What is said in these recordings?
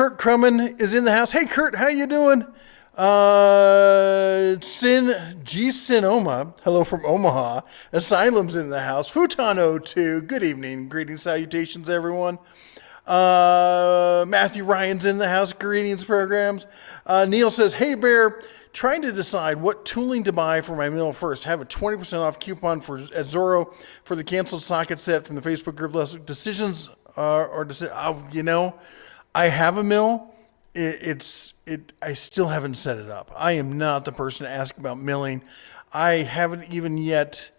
Kurt Crumman is in the house. Hey, Kurt, how you doing? Sinoma, hello from Omaha. Asylum's in the house. Futon02, good evening. Greetings, salutations, everyone. Matthew Ryan's in the house. Greetings, programs. Neil says, hey, Bear, trying to decide what tooling to buy for my mill first. Have a 20% off coupon at Zorro for the canceled socket set from the Facebook group. Decisions I have a mill. I still haven't set it up. I am not the person to ask about milling. I haven't even yet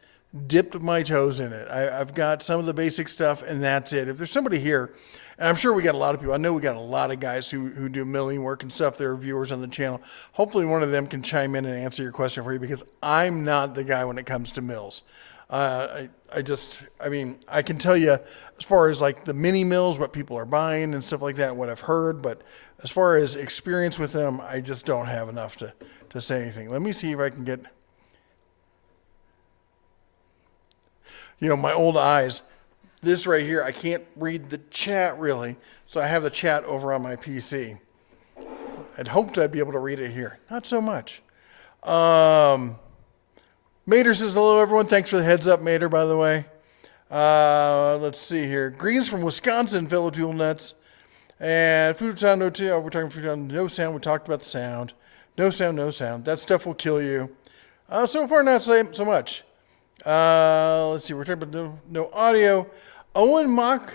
dipped my toes in it. I've got some of the basic stuff, and that's it. If there's somebody here, and I'm sure we got a lot of people. I know we got a lot of guys who do milling work and stuff. They're viewers on the channel. Hopefully one of them can chime in and answer your question for you, because I'm not the guy when it comes to mills. I can tell you as far as like the mini mills, what people are buying and stuff like that, and what I've heard, but as far as experience with them, I just don't have enough to say anything. Let me see if I can get, my old eyes. This right here, I can't read the chat really, so I have the chat over on my PC. I'd hoped I'd be able to read it here. Not so much. Mater says, hello, everyone. Thanks for the heads up, Mater, by the way. Let's see here. Greetings from Wisconsin, fellow tool nuts. And Futon No 2, we're talking Futon No Sound. We talked about the sound. No sound, no sound. That stuff will kill you. So far, not so much. Let's see. We're talking about no audio. Owen Makelke?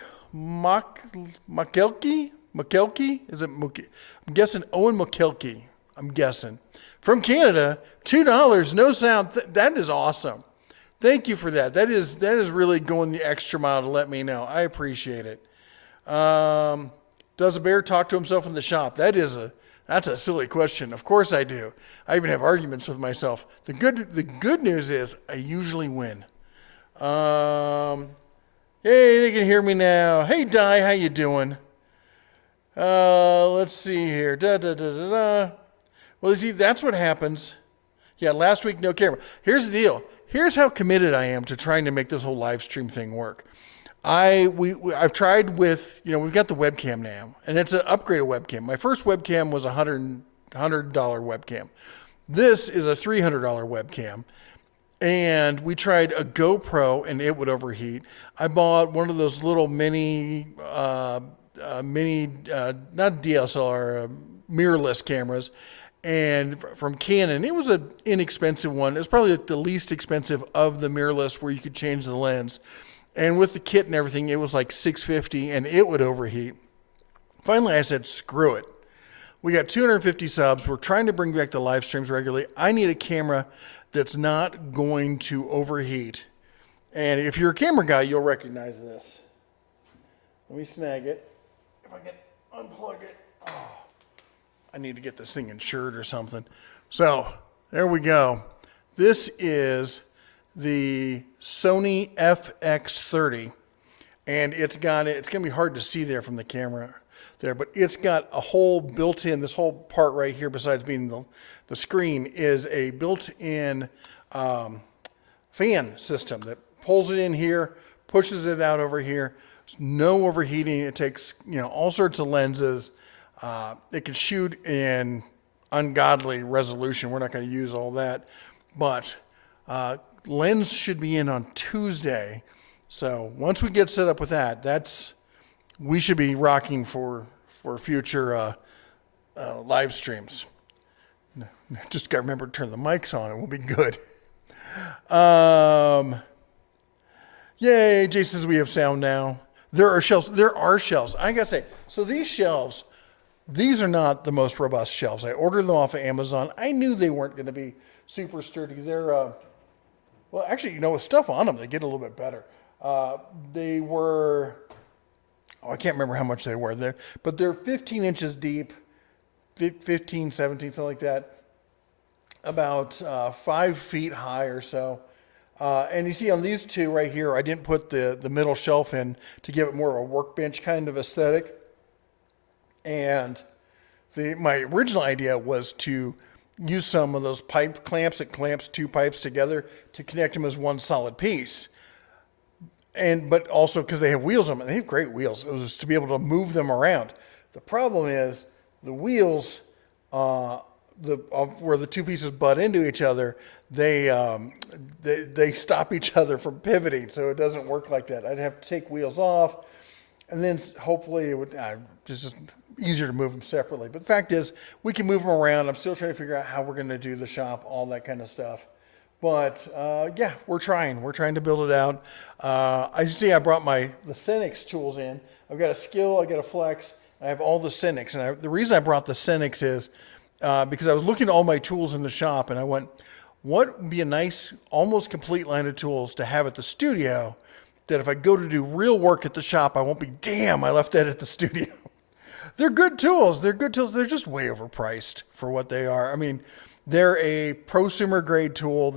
Is it Mukelke? I'm guessing Owen Makelke. I'm guessing. From Canada, $2, no sound. That is awesome. Thank you for that. That is really going the extra mile to let me know. I appreciate it. Does a bear talk to himself in the shop? That's a silly question. Of course I do. I even have arguments with myself. The good news is I usually win. Hey, they can hear me now. Hey, Di, how you doing? Let's see here. Well, you see, that's what happens. Yeah, last week, no camera. Here's the deal. Here's how committed I am to trying to make this whole live stream thing work. I've tried with, we've got the webcam now, and it's an upgraded webcam. My first webcam was a $100 webcam. This is a $300 webcam. And we tried a GoPro, and it would overheat. I bought one of those little mini, not DSLR, mirrorless cameras, and from Canon. It was an inexpensive one. It's probably the least expensive of the mirrorless where you could change the lens. And with the kit and everything, it was like $650, and it would overheat. Finally, I said, screw it. We got 250 subs. We're trying to bring back the live streams regularly. I need a camera that's not going to overheat. And if you're a camera guy, you'll recognize this. Let me snag it. If I can unplug it. Oh, I need to get this thing insured or something. So there we go. This is the Sony FX30. And it's going to be hard to see there from the camera there, but it's got a whole built-in, this whole part right here, besides being the screen, is a built-in fan system that pulls it in here, pushes it out over here. There's no overheating. It takes, all sorts of lenses. It can shoot in ungodly resolution. We're not going to use all that, but lens should be in on Tuesday. So once we get set up with that, we should be rocking for future live streams. Just got to remember to turn the mics on, and we'll be good. Yay, Jason says we have sound now. There are shelves. I gotta say, so these shelves, these are not the most robust shelves. I ordered them off of Amazon. I knew they weren't going to be super sturdy. They're, well, actually, with stuff on them, they get a little bit better. They were, I can't remember how much they were there, but they're 15 inches deep, 15, 17, something like that. About 5 feet high or so. And you see on these two right here, I didn't put the middle shelf in to give it more of a workbench kind of aesthetic. And my original idea was to use some of those pipe clamps that clamps two pipes together to connect them as one solid piece. But also because they have wheels on them, and they have great wheels. It was to be able to move them around. The problem is the wheels, where the two pieces butt into each other, they stop each other from pivoting, so it doesn't work like that. I'd have to take wheels off, and then hopefully it would just easier to move them separately. But the fact is, we can move them around. I'm still trying to figure out how we're going to do the shop, all that kind of stuff. But yeah, we're trying. We're trying to build it out. I see I brought the Cenex tools in. I've got a Skill, I got a Flex, I have all the Cenex. And the reason I brought the Cenex is because I was looking at all my tools in the shop, and I went, what would be a nice, almost complete line of tools to have at the studio that if I go to do real work at the shop, I won't be, damn, I left that at the studio. They're good tools. They're good tools. They're just way overpriced for what they are. I mean, they're a prosumer grade tool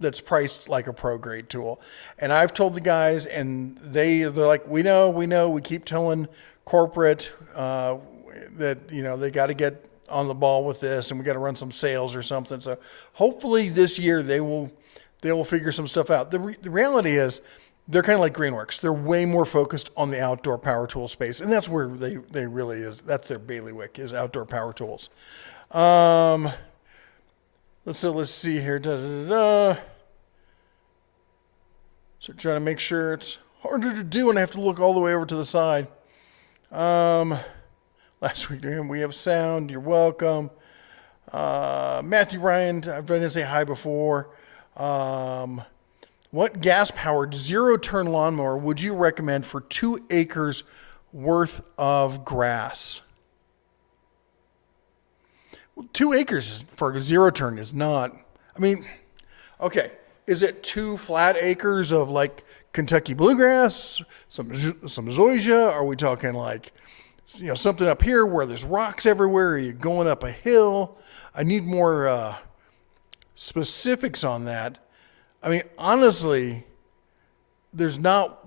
that's priced like a pro grade tool. And I've told the guys, and they're like, we know. We keep telling corporate that, you know, they got to get on the ball with this, and we got to run some sales or something. So hopefully this year they will figure some stuff out. The reality is, they're kind of like Greenworks. They're way more focused on the outdoor power tool space, and that's where they really is. That's their bailiwick, is outdoor power tools. Let's see here. So trying to make sure it's harder to do, and I have to look all the way over to the side. Last week we have sound. You're welcome. Matthew Ryan, I've been to say hi before. What gas-powered zero-turn lawnmower would you recommend for 2 acres worth of grass? Well, 2 acres for a zero-turn is not. I mean, okay, is it 2 flat acres of like Kentucky bluegrass, some zoysia? Are we talking like, you know, something up here where there's rocks everywhere? Are you going up a hill? I need more specifics on that. I mean, honestly, there's not,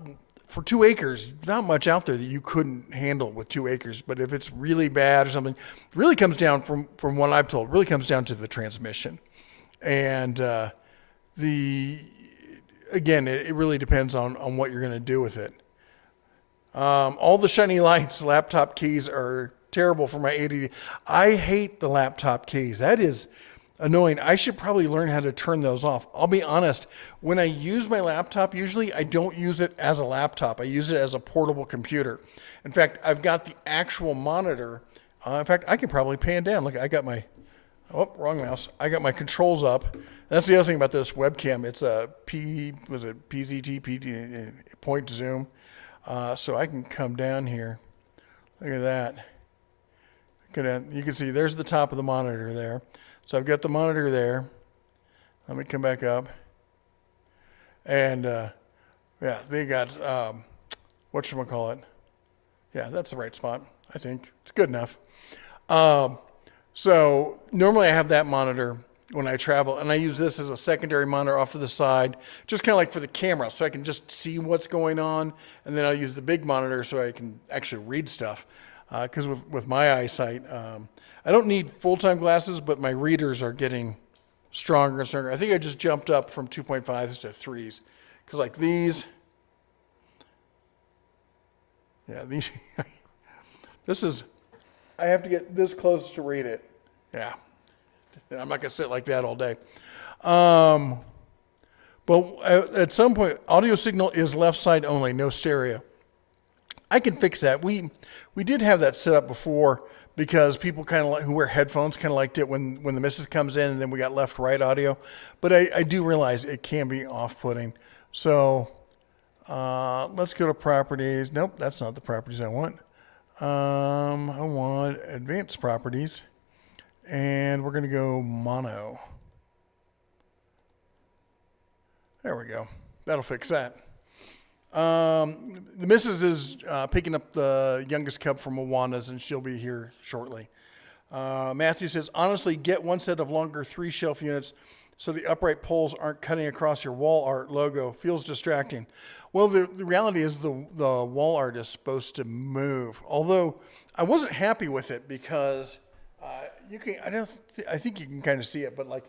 for 2 acres, not much out there that you couldn't handle with 2 acres. But if it's really bad or something, it really comes down, from what I've told, really comes down to the transmission. And again, it really depends on what you're going to do with it. All the shiny lights, laptop keys are terrible for my ADD. I hate the laptop keys. That is annoying. I should probably learn how to turn those off. I'll be honest, when I use my laptop, usually I don't use it as a laptop. I use it as a portable computer. In fact, I've got the actual monitor. In fact, I can probably pan down. Look, I got my, wrong mouse. I got my controls up. That's the other thing about this webcam. It's a PZT, point zoom. So I can come down here. Look at that. You can see there's the top of the monitor there. So I've got the monitor there. Let me come back up. And yeah, they got, whatchamacallit. Yeah, that's the right spot, I think. It's good enough. So normally I have that monitor when I travel, and I use this as a secondary monitor off to the side, just kind of like for the camera, so I can just see what's going on. And then I'll use the big monitor so I can actually read stuff. Because with my eyesight, I don't need full-time glasses, but my readers are getting stronger and stronger. I think I just jumped up from 2.5s to 3s. Because like these, yeah, these, I have to get this close to read it. Yeah. I'm not going to sit like that all day. But at some point, audio signal is left side only, no stereo. I can fix that. We did have that set up before, because people kind of who wear headphones kind of liked it when the missus comes in, and then we got left-right audio. But I do realize it can be off-putting. So let's go to properties. Nope, that's not the properties I want. I want advanced properties, and we're going to go mono. There we go. That'll fix that. The missus is picking up the youngest cub from Moana's, and she'll be here shortly. Matthew says, honestly, get one set of longer 3-shelf units so the upright poles aren't cutting across your wall art logo. Feels distracting. Well, the reality is the wall art is supposed to move. Although I wasn't happy with it because I think you can kind of see it, but like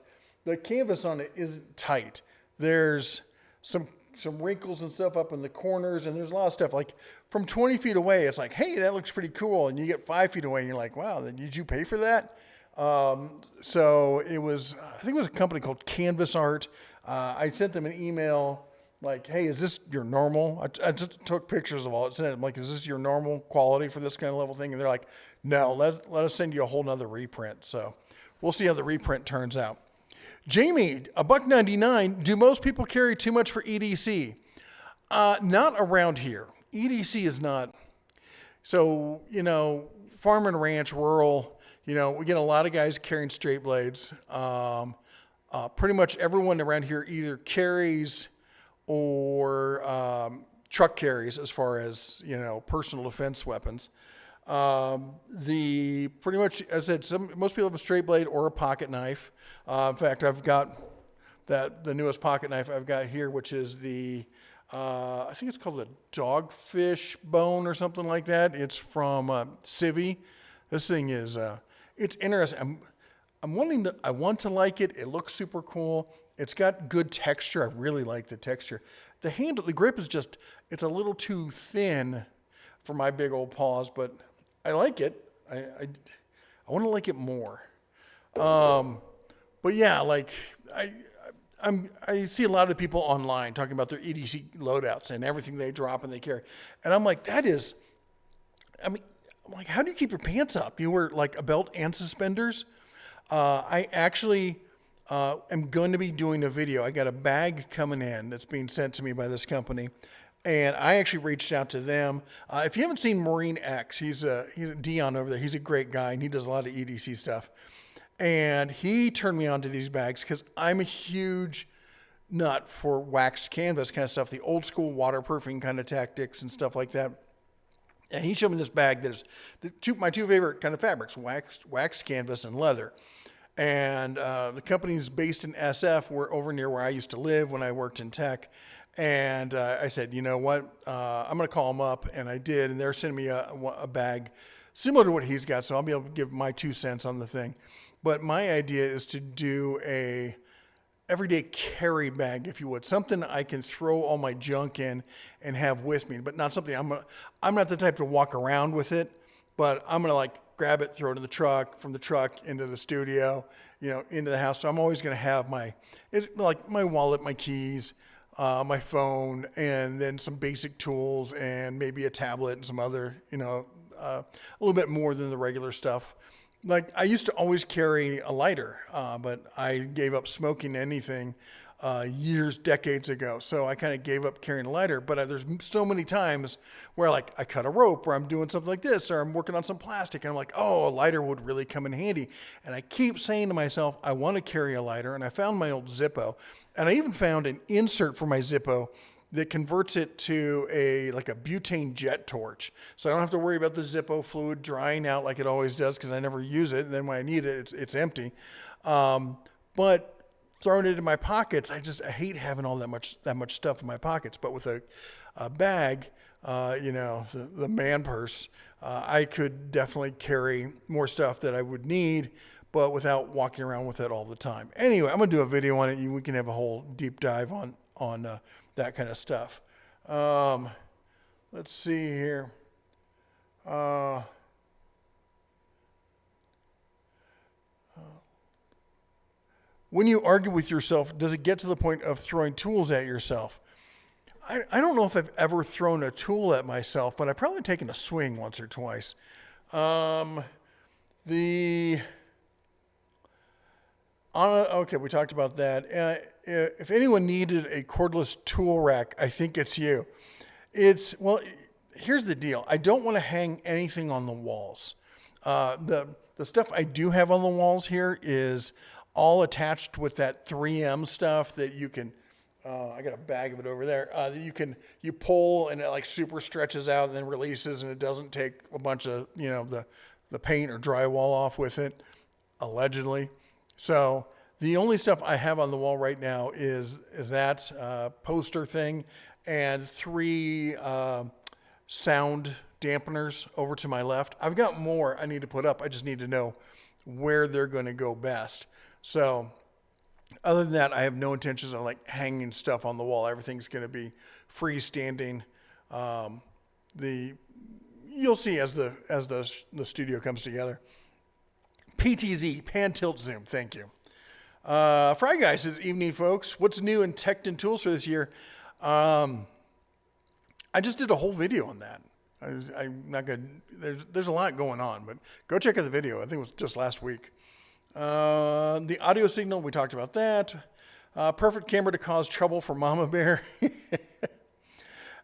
the canvas on it isn't tight. There's some some wrinkles and stuff up in the corners, and there's a lot of stuff. Like from 20 feet away, it's like, hey, that looks pretty cool. And you get 5 feet away, and you're like, wow, did you pay for that? So it was, I think it was a company called Canvas Art. I sent them an email like, hey, is this your normal? I just took pictures of all it. I'm like, is this your normal quality for this kind of level thing? And they're like, no, let us send you a whole nother reprint. So we'll see how the reprint turns out. Jamie, $1.99. Do most people carry too much for EDC? Not around here. EDC is not. So, farm and ranch, rural, we get a lot of guys carrying straight blades. Pretty much everyone around here either carries or truck carries as far as, personal defense weapons. Pretty much, as I said, most people have a straight blade or a pocket knife. In fact, I've got the newest pocket knife I've got here, which is I think it's called the dogfish bone or something like that. It's from Civi. This thing is, it's interesting. I want to like it. It looks super cool. It's got good texture. I really like the texture. The grip is just, it's a little too thin for my big old paws, but I like it. I want to like it more. But yeah, like I see a lot of people online talking about their EDC loadouts and everything they drop and they carry. And I'm like, I'm like, how do you keep your pants up? You wear like a belt and suspenders? I actually am going to be doing a video. I got a bag coming in that's being sent to me by this company. And I actually reached out to them. If you haven't seen Marine X, he's Dion over there. He's a great guy, and he does a lot of EDC stuff. And he turned me on to these bags because I'm a huge nut for waxed canvas kind of stuff, the old school waterproofing kind of tactics and stuff like that. And he showed me this bag that is my two favorite kind of fabrics, waxed canvas and leather. And the company's based in SF, over near where I used to live when I worked in tech. And I said, you know what, I'm going to call him up. And I did. And they're sending me a bag similar to what he's got. So I'll be able to give my 2 cents on the thing. But my idea is to do a everyday carry bag, if you would, something I can throw all my junk in and have with me, but not something I'm not the type to walk around with it, but I'm going to like grab it, throw it in the truck, from the truck into the studio, into the house. So I'm always going to have it's like my wallet, my keys, my phone, and then some basic tools and maybe a tablet and some other, a little bit more than the regular stuff. Like I used to always carry a lighter, but I gave up smoking anything decades ago. So I kind of gave up carrying a lighter. But there's so many times where like I cut a rope, or I'm doing something like this, or I'm working on some plastic, and I'm like, oh, a lighter would really come in handy. And I keep saying to myself, I want to carry a lighter. And I found my old Zippo, and I even found an insert for my Zippo that converts it to a butane jet torch. So I don't have to worry about the Zippo fluid drying out like it always does, because I never use it. And then when I need it, it's empty. But throwing it in my pockets, I hate having all that much stuff in my pockets. But with a bag, the man purse, I could definitely carry more stuff that I would need, but without walking around with it all the time. Anyway, I'm gonna do a video on it. We can have a whole deep dive on that kind of stuff. Let's see here. When you argue with yourself, does it get to the point of throwing tools at yourself? I don't know if I've ever thrown a tool at myself, but I've probably taken a swing once or twice. Okay, we talked about that. If anyone needed a cordless tool rack, I think it's you. Here's the deal. I don't want to hang anything on the walls. The stuff I do have on the walls here is all attached with that 3M stuff that you can, I got a bag of it over there, that you pull and it like super stretches out and then releases, and it doesn't take a bunch of, the paint or drywall off with it, allegedly. So the only stuff I have on the wall right now is that poster thing and 3 sound dampeners over to my left. I've got more I need to put up. I just need to know where they're going to go best. So Other than that, I have no intentions of like hanging stuff on the wall. Everything's going to be freestanding. Um, the You'll see as the studio comes together. PTZ, pan tilt zoom. Thank you. Fry Guy says, evening, folks. What's new in tech and tools for this year? I just did a whole video on that. I'm not good. There's a lot going on, but go check out the video. I think it was just last week. The audio signal, we talked about that. Perfect camera to cause trouble for Mama Bear.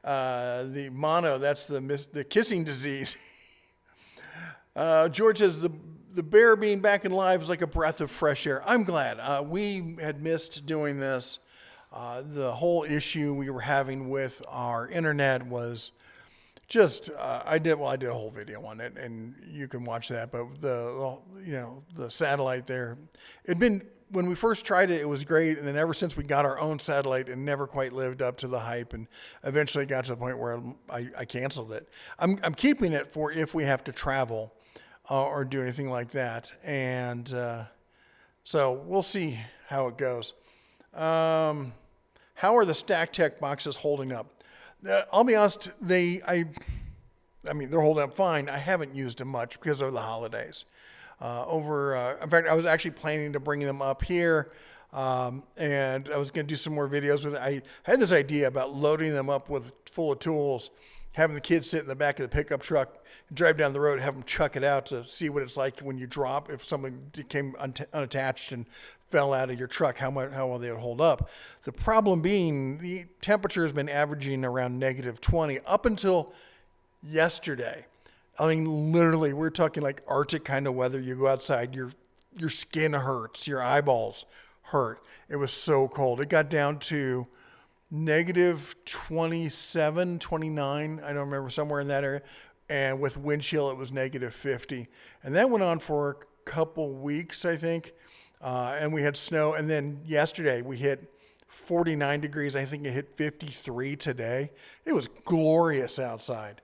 The mono, that's the kissing disease. George says the bear being back in live is like a breath of fresh air. I'm glad. We had missed doing this. The whole issue we were having with our internet was just I did a whole video on it, and you can watch that. But the satellite there, it'd been when we first tried it, it was great, and then ever since we got our own satellite, it never quite lived up to the hype, and eventually got to the point where I canceled it. I'm keeping it for if we have to travel or do anything like that, and so we'll see how it goes. How are the Stack Tech boxes holding up? I'll be honest, I mean, they're holding up fine. I haven't used them much because of the holidays. In fact, I was actually planning to bring them up here, and I was going to do some more videos with it. I had this idea about loading them up full of tools, having the kids sit in the back of the pickup truck, drive down the road, have them chuck it out to see what it's like when you drop, if something came unattached and fell out of your truck, how well they would hold up. The problem being the temperature has been averaging around -20 up until yesterday. I mean, literally, we're talking like Arctic kind of weather. You go outside, your skin hurts, your eyeballs hurt. It was so cold. It got down to -27, 29. I don't remember, somewhere in that area. And with wind chill, it was -50. And that went on for a couple weeks, I think. And we had snow. And then yesterday we hit 49 degrees. I think it hit 53 today. It was glorious outside.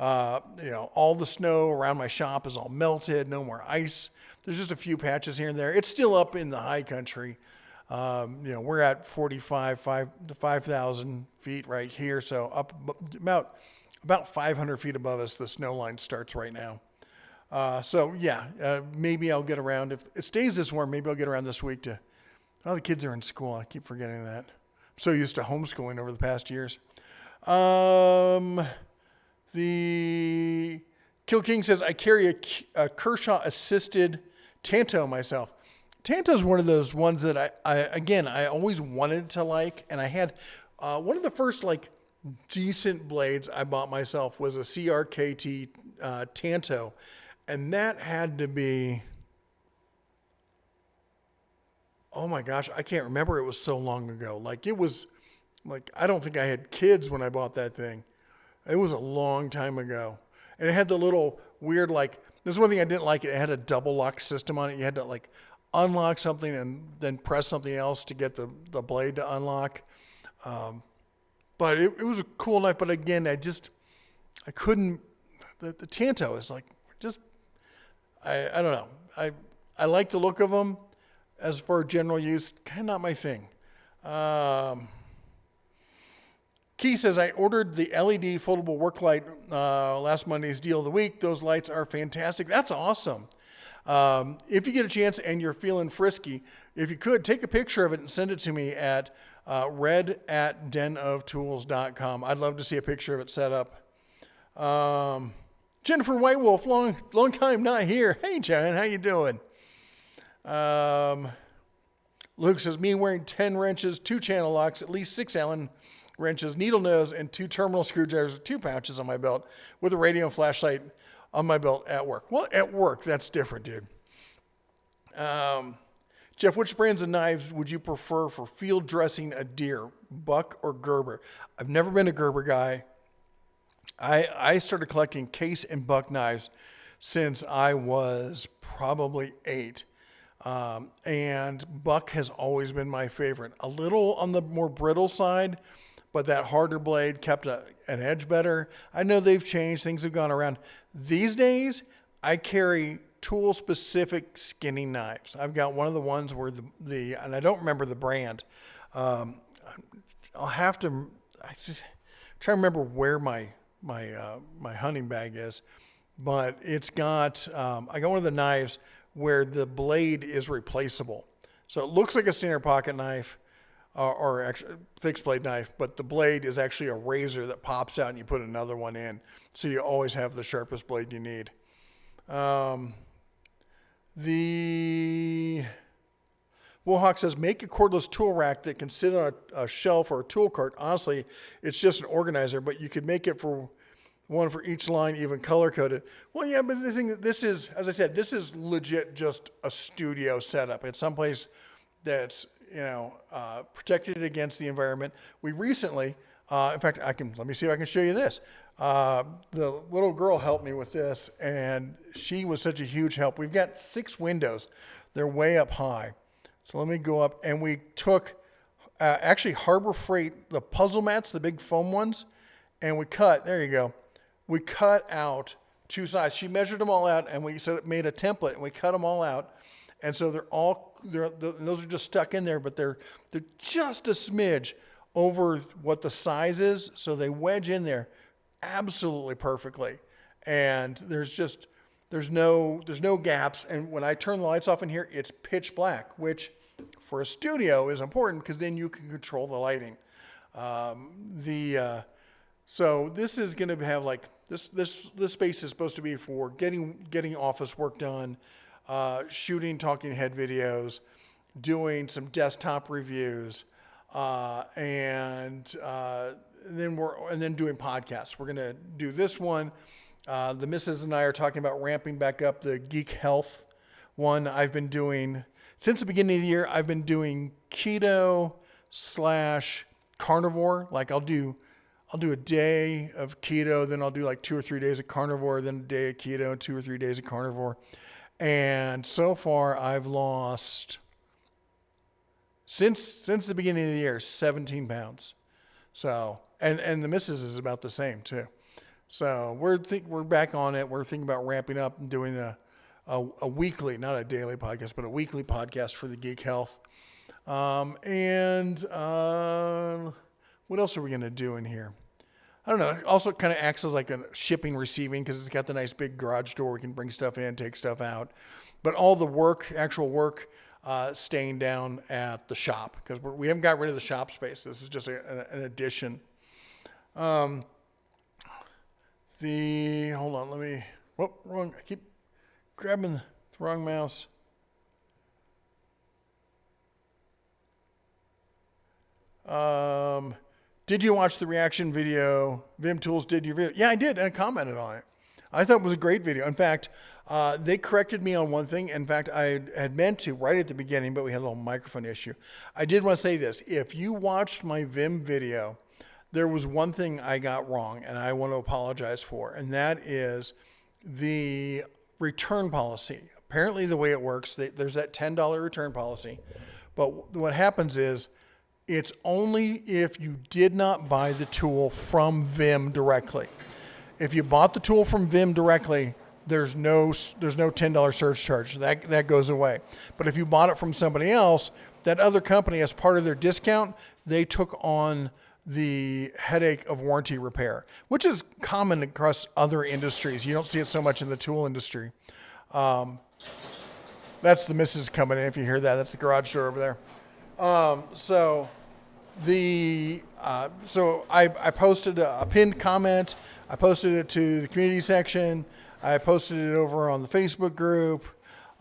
All the snow around my shop is all melted. No more ice. There's just a few patches here and there. It's still up in the high country. We're at 5,000 feet right here. So up about 500 feet above us, the snow line starts right now. Maybe I'll get around. If it stays this warm, maybe I'll get around this week the kids are in school. I keep forgetting that. I'm so used to homeschooling over the past years. The Kill King says, I carry a Kershaw assisted Tanto myself. Tanto is one of those ones that I always wanted to like, and I had one of the first decent blades I bought myself was a CRKT Tanto, and that had to be, oh my gosh, I can't remember. It was so long ago. I don't think I had kids when I bought that thing. It was a long time ago. And it had the little weird, this is one thing I didn't like. It had a double lock system on it. You had to unlock something and then press something else to get the blade to unlock. But it was a cool knife. But again, I couldn't, the Tanto is I don't know. I like the look of them. As for general use, kind of not my thing. Key says, I ordered the LED foldable work light last Monday's deal of the week. Those lights are fantastic. That's awesome. If you get a chance and you're feeling frisky, if you could, take a picture of it and send it to me at red@denoftools.com. I'd love to see a picture of it set up. Jennifer White Wolf, long time not here. Hey, Jen, how you doing? Luke says, me wearing 10 wrenches, 2 channel locks, at least 6 Allen wrenches, needle nose, and 2 terminal screwdrivers with 2 pouches on my belt with a radio and flashlight on my belt at work. Well, at work, that's different, dude. Jeff, which brands of knives would you prefer for field dressing a deer, Buck or Gerber? I've never been a Gerber guy. I started collecting case and Buck knives since I was probably 8. And Buck has always been my favorite. A little on the more brittle side, but that harder blade kept an edge better. I know they've changed. Things have gone around. These days, I carry tool specific skinning knives. I've got one of the ones where and I don't remember the brand. I'll have to, try to remember where my hunting bag is, but it's got, I got one of the knives where the blade is replaceable. So it looks like a standard pocket knife or actually fixed blade knife, but the blade is actually a razor that pops out and you put another one in. So you always have the sharpest blade you need. The Wohawk says, make a cordless tool rack that can sit on a shelf or a tool cart. Honestly, it's just an organizer, but you could make it for one for each line, even color coded. Well, yeah, but the thing, this is, as I said, this is legit just a studio setup. It's someplace that's, protected against the environment. We recently, in fact, let me see if I can show you this. The little girl helped me with this, and she was such a huge help. We've got 6 windows. They're way up high. So let me go up, and we took, actually Harbor Freight, the puzzle mats, the big foam ones, and we cut, there you go. We cut out 2 sides. She measured them all out, and we made a template, and we cut them all out. And so those are just stuck in there, but they're just a smidge over what the size is. So they wedge in there absolutely perfectly. And there's no gaps. And when I turn the lights off in here, it's pitch black, which for a studio is important because then you can control the lighting. So this is going to have this space is supposed to be for getting office work done, shooting talking head videos, doing some desktop reviews, and then doing podcasts. We're going to do this one. The missus and I are talking about ramping back up the Geek Health one. I've been doing, since the beginning of the year, I've been doing keto / carnivore. Like I'll do a day of keto, then I'll do like 2 or 3 days of carnivore, then a day of keto, 2 or 3 days of carnivore. And so far I've lost, since the beginning of the year, 17 pounds. So, and the missus is about the same too. So we're back on it. We're thinking about ramping up and doing a weekly, not a daily podcast, but a weekly podcast for the Geek Health. What else are we going to do in here? I don't know. It also kind of acts as like a shipping receiving because it's got the nice big garage door. We can bring stuff in, take stuff out. But all the actual work, staying down at the shop because we haven't got rid of the shop space. This is just an addition. Hold on, wrong. I keep grabbing the wrong mouse. Did you watch the reaction video? Vim Tools did your video. Yeah, I did. And I commented on it. I thought it was a great video. In fact, they corrected me on one thing. In fact, I had meant to right at the beginning, but we had a little microphone issue. I did want to say this. If you watched my Vim video, there was one thing I got wrong, and I want to apologize for, and that is the return policy. Apparently, the way it works, there's that $10 return policy. But what happens is, it's only if you did not buy the tool from Vim directly. If you bought the tool from Vim directly, there's no $10 surge charge. That goes away. But if you bought it from somebody else, that other company, as part of their discount, they took on the headache of warranty repair, which is common across other industries. You don't see it so much in the tool industry. That's the missus coming in. If you hear that, that's the garage door over there. So I posted a pinned comment. I posted it to the community section. I posted it over on the Facebook group.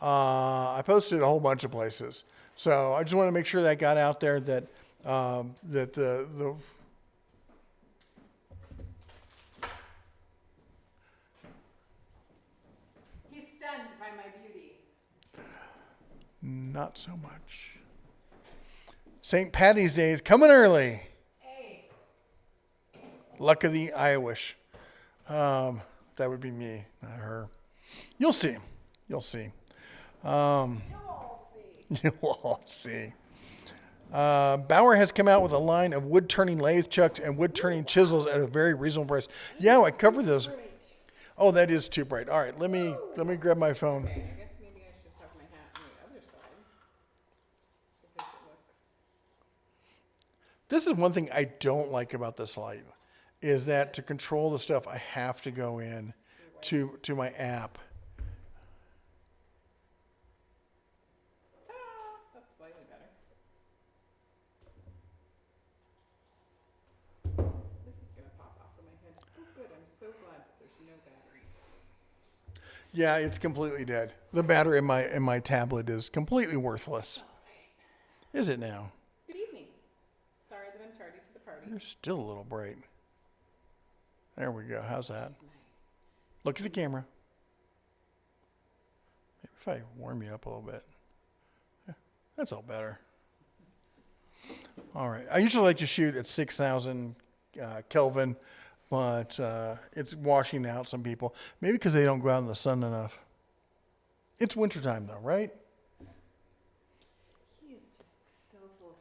I posted it a whole bunch of places. So I just want to make sure that got out there that the He's stunned by my beauty. Not so much. St. Patty's Day is coming early. Hey. Luck of the Irish. That would be me, not her. You'll see. You'll see. You'll all see. You'll all see. Bauer has come out with a line of wood-turning lathe chucks and wood-turning chisels at a very reasonable price. Yeah, I covered those. Oh, that is too bright. All right, let me grab my phone. Okay, I guess maybe I should have my hat on the other side. Because it looks... This is one thing I don't like about this light, is that to control the stuff, I have to go in to my app. Ta-da! That's slightly better. This is going to pop off of my head. Oh, good. I'm so glad that there's no battery. Yeah, it's completely dead. The battery in my tablet is completely worthless. All right. Is it now? Good evening. Sorry that I'm tardy to the party. You're still a little bright. There we go. How's that? Nice. Look at the camera. Maybe if I warm you up a little bit. Yeah, that's all better. All right. I usually like to shoot at 6,000 Kelvin, but it's washing out some people. Maybe because they don't go out in the sun enough. It's wintertime though, right? He is just so full of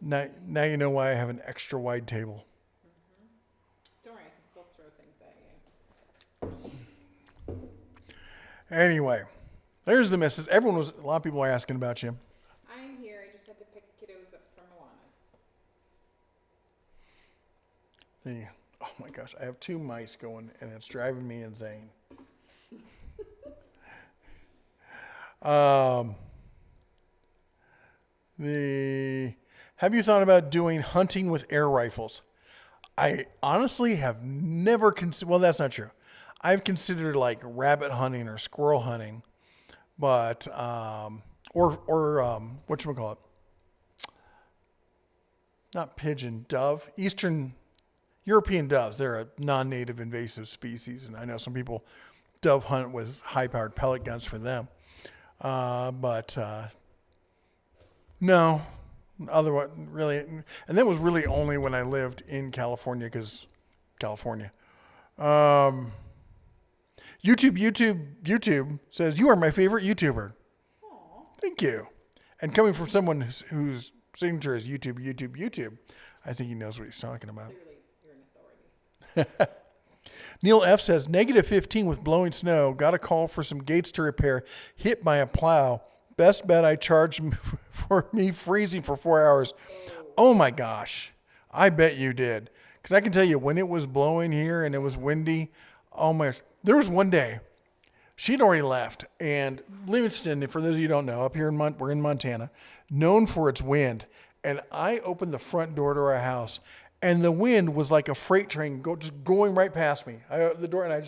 compliments. Now you know why I have an extra wide table. Don't worry, I can still throw things at you. Anyway, there's the missus. A lot of people are asking about you. I'm here. I just had to pick kiddos up from Moana's. Oh my gosh, I have 2 mice going and it's driving me insane. Have you thought about doing hunting with air rifles? I honestly have never considered, well, that's not true. I've considered like rabbit hunting or squirrel hunting, but, whatchamacallit? Not pigeon, dove, Eastern European doves. They're a non-native invasive species. And I know some people dove hunt with high-powered pellet guns for them. But no, otherwise, really. And that was really only when I lived in California, because California. YouTube says, you are my favorite YouTuber. Aw. Thank you. And coming from someone whose signature is YouTube, I think he knows what he's talking about. Clearly, you're an authority. Neil F says, -15 with blowing snow. Got a call for some gates to repair. Hit by a plow. Best bet I charged for me freezing for 4 hours. Oh my gosh. I bet you did. Because I can tell you, when it was blowing here and it was windy, oh my, there was one day, she'd already left. And Livingston, for those of you who don't know, up here we're in Montana, known for its wind. And I opened the front door to our house, and the wind was like a freight train just going right past me. I opened the door, and I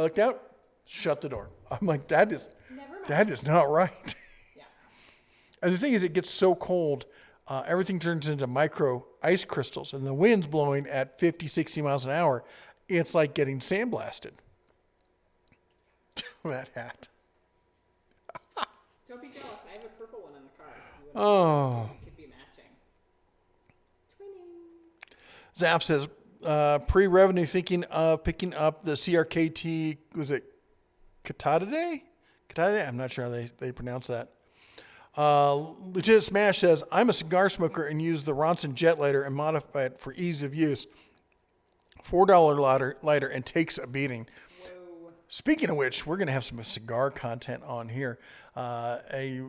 looked out, shut the door. I'm like, that is not right. Yeah. And the thing is, it gets so cold, everything turns into micro ice crystals, and the wind's blowing at 50, 60 miles an hour. It's like getting sandblasted. That hat. Don't be jealous. I have a purple one in the car. Oh. It could be matching. Twinning. Zap says, pre-revenue thinking of picking up the CRKT, was it Katadade? Katadade? I'm not sure how they pronounce that. Legit Smash says, I'm a cigar smoker and use the Ronson jet lighter and modify it for ease of use. $4 lighter and takes a beating. Whoa. Speaking of which, we're going to have some cigar content on here. I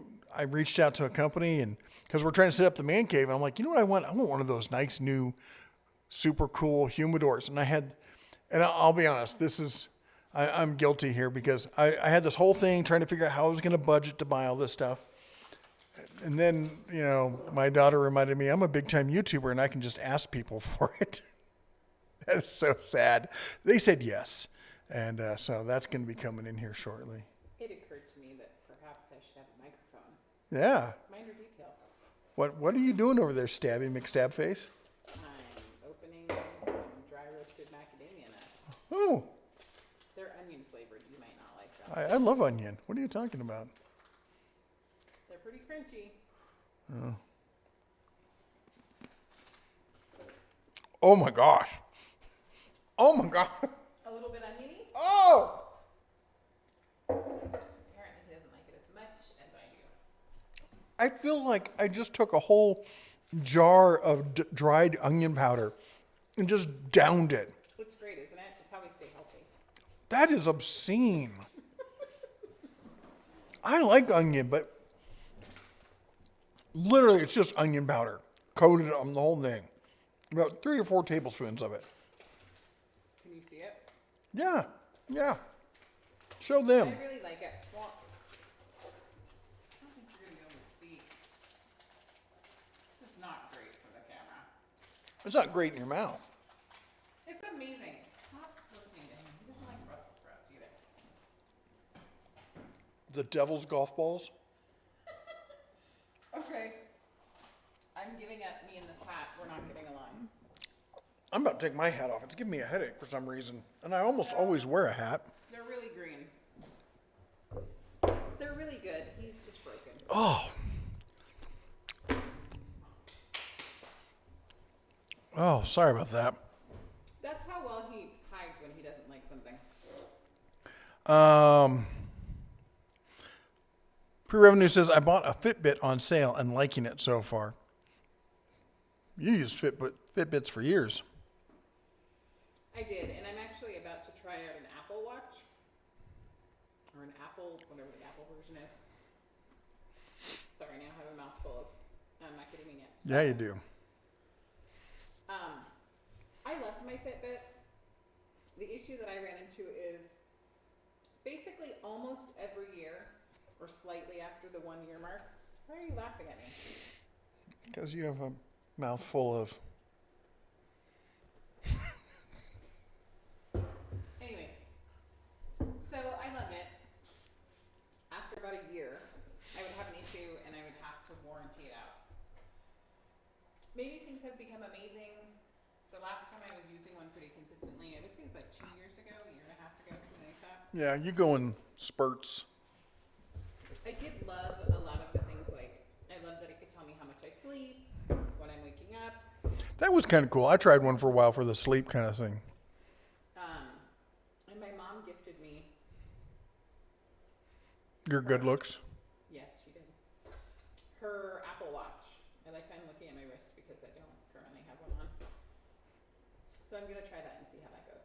reached out to a company, and because we're trying to set up the man cave, and I'm like, you know what I want? I want one of those nice new, super cool humidors. And I'll be honest, I'm guilty here, because I had this whole thing trying to figure out how I was going to budget to buy all this stuff. And then, my daughter reminded me, I'm a big time YouTuber and I can just ask people for it. That is so sad. They said yes. And so that's going to be coming in here shortly. It occurred to me that perhaps I should have a microphone. Yeah. Minor details. What are you doing over there, Stabby McStabface? I'm opening some dry roasted macadamia nuts. Oh, They're onion flavored. You might not like them. I love onion. What are you talking about? They're pretty crunchy. Oh my gosh. Oh my god. A little bit oniony. Oh! Apparently he doesn't like it as much as I do. I feel like I just took a whole jar of dried onion powder and just downed it. It's great, isn't it? It's how we stay healthy. That is obscene. I like onion, but literally it's just onion powder coated on the whole thing. About 3 or 4 tablespoons of it. Can you see it? Yeah, yeah. Show them. I really like it. Well, I don't think you're going to be able to see. This is not great for the camera. It's not great in your mouth. It's amazing. Stop listening to him. He doesn't like Brussels sprouts either. The devil's golf balls. Okay. I'm giving up me in this hat. We're not getting along. I'm about to take my hat off. It's giving me a headache for some reason. And I almost always wear a hat. They're really green. They're really good. He's just broken. Oh. Oh, sorry about that. That's how well he hides when he doesn't like something. Pre-revenue says, I bought a Fitbit on sale and liking it so far. You used Fitbits for years. I did, and I'm actually about to try out an Apple Watch. Or an Apple, whatever the Apple version is. Sorry, now I have a mouthful of macadamia nuts. Yeah, you do. I loved my Fitbit. The issue that I ran into is basically almost every year, or slightly after the 1 year mark. Why are you laughing at me? Because you have a mouthful of... Anyways, so I love it. After about a year, I would have an issue and I would have to warranty it out. Maybe things have become amazing. The last time I was using one pretty consistently, I would say it's like 2 years ago, a year and a half ago, something like that. Yeah, you go in spurts. I did love a lot of the things, like, I love that it could tell me how much I sleep, when I'm waking up. That was kind of cool. I tried one for a while for the sleep kind of thing. And my mom gifted me, Your good looks. yes, she did, her Apple Watch. I like I'm looking at my wrist because I don't currently have one on. So I'm going to try that and see how that goes.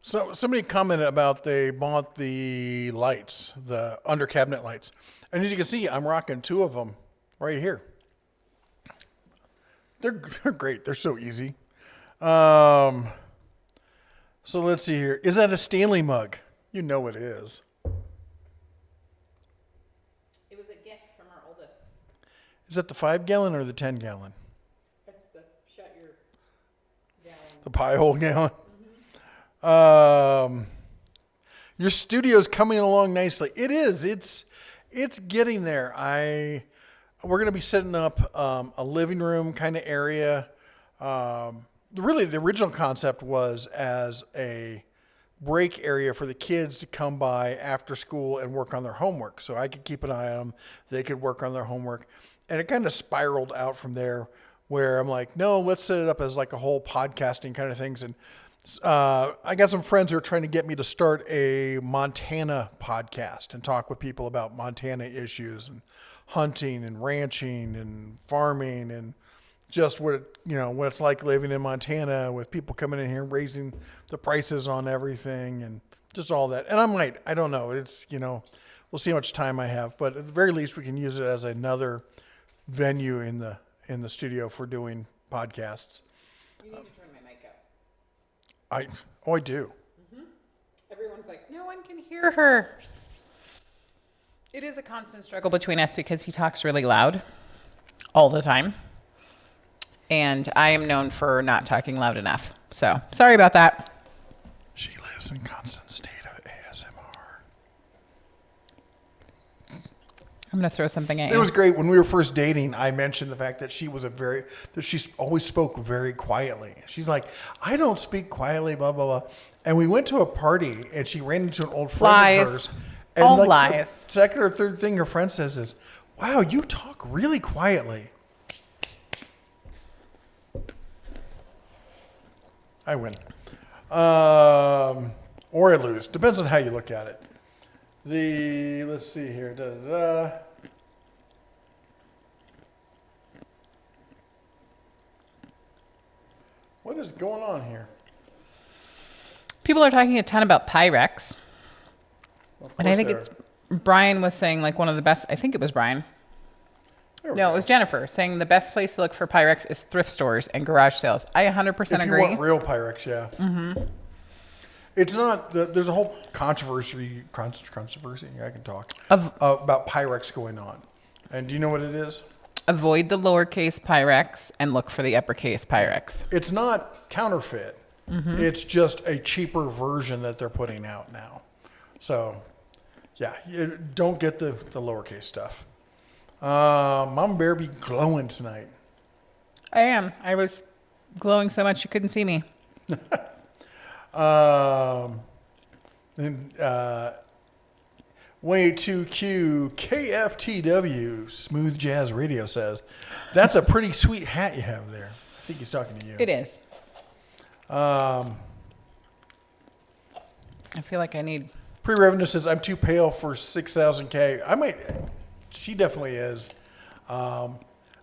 So somebody commented about they bought the lights, the under cabinet lights. And as you can see, I'm rocking 2 of them right here. They're great. They're so easy. So let's see here. Is that a Stanley mug? You know it is. It was a gift from our oldest. Is that the 5-gallon or the 10-gallon? That's the shut your gallon. The pie hole gallon? Your studio's coming along nicely. It is. It's getting there. We're going to be setting up a living room kind of area. Really, the original concept was as a break area for the kids to come by after school and work on their homework. So I could keep an eye on them. They could work on their homework. And it kind of spiraled out from there where I'm like, no, let's set it up as like a whole podcasting kind of things. And I got some friends who are trying to get me to start a Montana podcast and talk with people about Montana issues and hunting and ranching and farming and just what it's like living in Montana with people coming in here and raising the prices on everything and just all that. And I don't know. It's, we'll see how much time I have, but at the very least we can use it as another venue in the studio for doing podcasts. You need to turn my mic up. I do. Everyone's like, no one can hear her. It is a constant struggle between us because he talks really loud all the time. And I am known for not talking loud enough. So sorry about that. She lives in constant state of ASMR. I'm going to throw something at you. It was great. When we were first dating, I mentioned the fact that she always spoke very quietly. She's like, I don't speak quietly, blah, blah, blah. And we went to a party and she ran into an old friend of hers. And all like lies. The second or third thing her friend says is, wow, you talk really quietly. I win. Or I lose. Depends on how you look at it. Let's see here. What is going on here? People are talking a ton about Pyrex. And I think it's Brian was saying like one of the best. I think it was Brian. No, it was Jennifer saying the best place to look for Pyrex is thrift stores and garage sales. I 100% if agree. you want real Pyrex, yeah. Mm-hmm. It's not. There's a whole controversy. I can talk about Pyrex going on. And do you know what it is? Avoid the lowercase Pyrex and look for the uppercase Pyrex. It's not counterfeit. Mm-hmm. It's just a cheaper version that they're putting out now. So, yeah, you don't get the lowercase stuff. Mama Bear be glowing tonight. I am. I was glowing so much you couldn't see me. Way 2Q KFTW Smooth Jazz Radio says, that's a pretty sweet hat you have there. I think he's talking to you. It is. I feel like I need... Pre-revenue says, I'm too pale for 6,000K. I might... She definitely is. And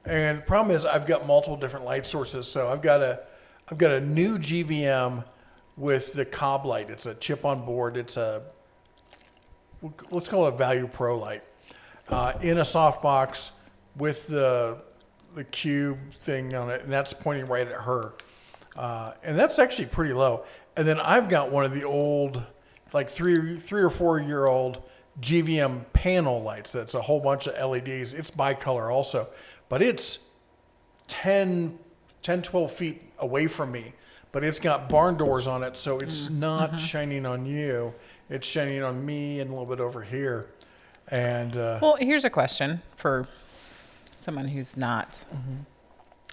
the problem is I've got multiple different light sources. So I've got a new GVM with the Cobb light. It's a chip on board. It's a... let's call it a Value Pro light, in a softbox with the cube thing on it, and that's pointing right at her. And that's actually pretty low. And then I've got one of the old, like three or 4 year old GVM panel lights. That's a whole bunch of LEDs. It's bicolor also, but it's 12 feet away from me, but it's got barn doors on it. So it's not shining on you. It's shining on me and a little bit over here. And well, here's a question for someone who's not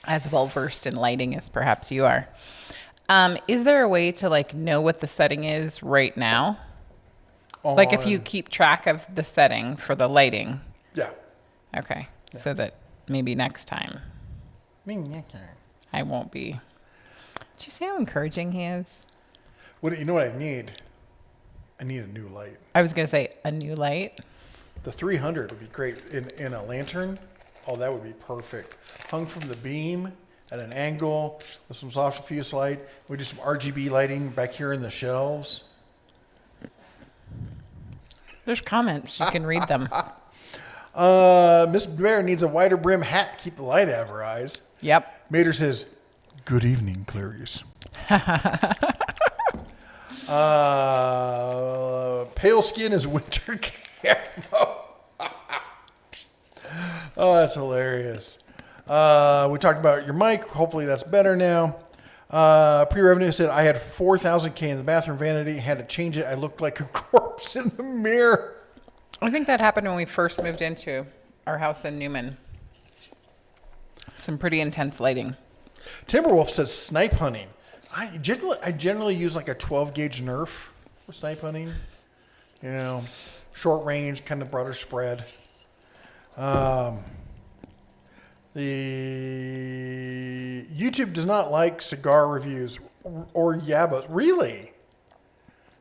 as well versed in lighting as perhaps you are. Is there a way to like know what the setting is right now? Like if you keep track of the setting for the lighting. Yeah. Okay. Yeah. So that maybe next time I won't be. Did you see how encouraging he is? You know what I need? I need a new light. I was going to say a new light. The 300 would be great in a lantern. Oh, that would be perfect. Hung from the beam at an angle with some soft diffuse light. We do some RGB lighting back here in the shelves. There's comments. You can read them. Miss Bear needs a wider brim hat to keep the light out of her eyes. Yep. Mater says, good evening, Clarice. Pale skin is winter camo. Oh, that's hilarious. We talked about your mic. Hopefully that's better now. Pre-revenue said, I had 4,000K in the bathroom vanity. Had to change it. I looked like a corpse in the mirror. I think that happened when we first moved into our house in Newman. Some pretty intense lighting. Timberwolf says snipe hunting. I generally use like a 12 gauge Nerf for snipe hunting. You know, short range, kind of broader spread. The YouTube does not like cigar reviews or yabbas. Really?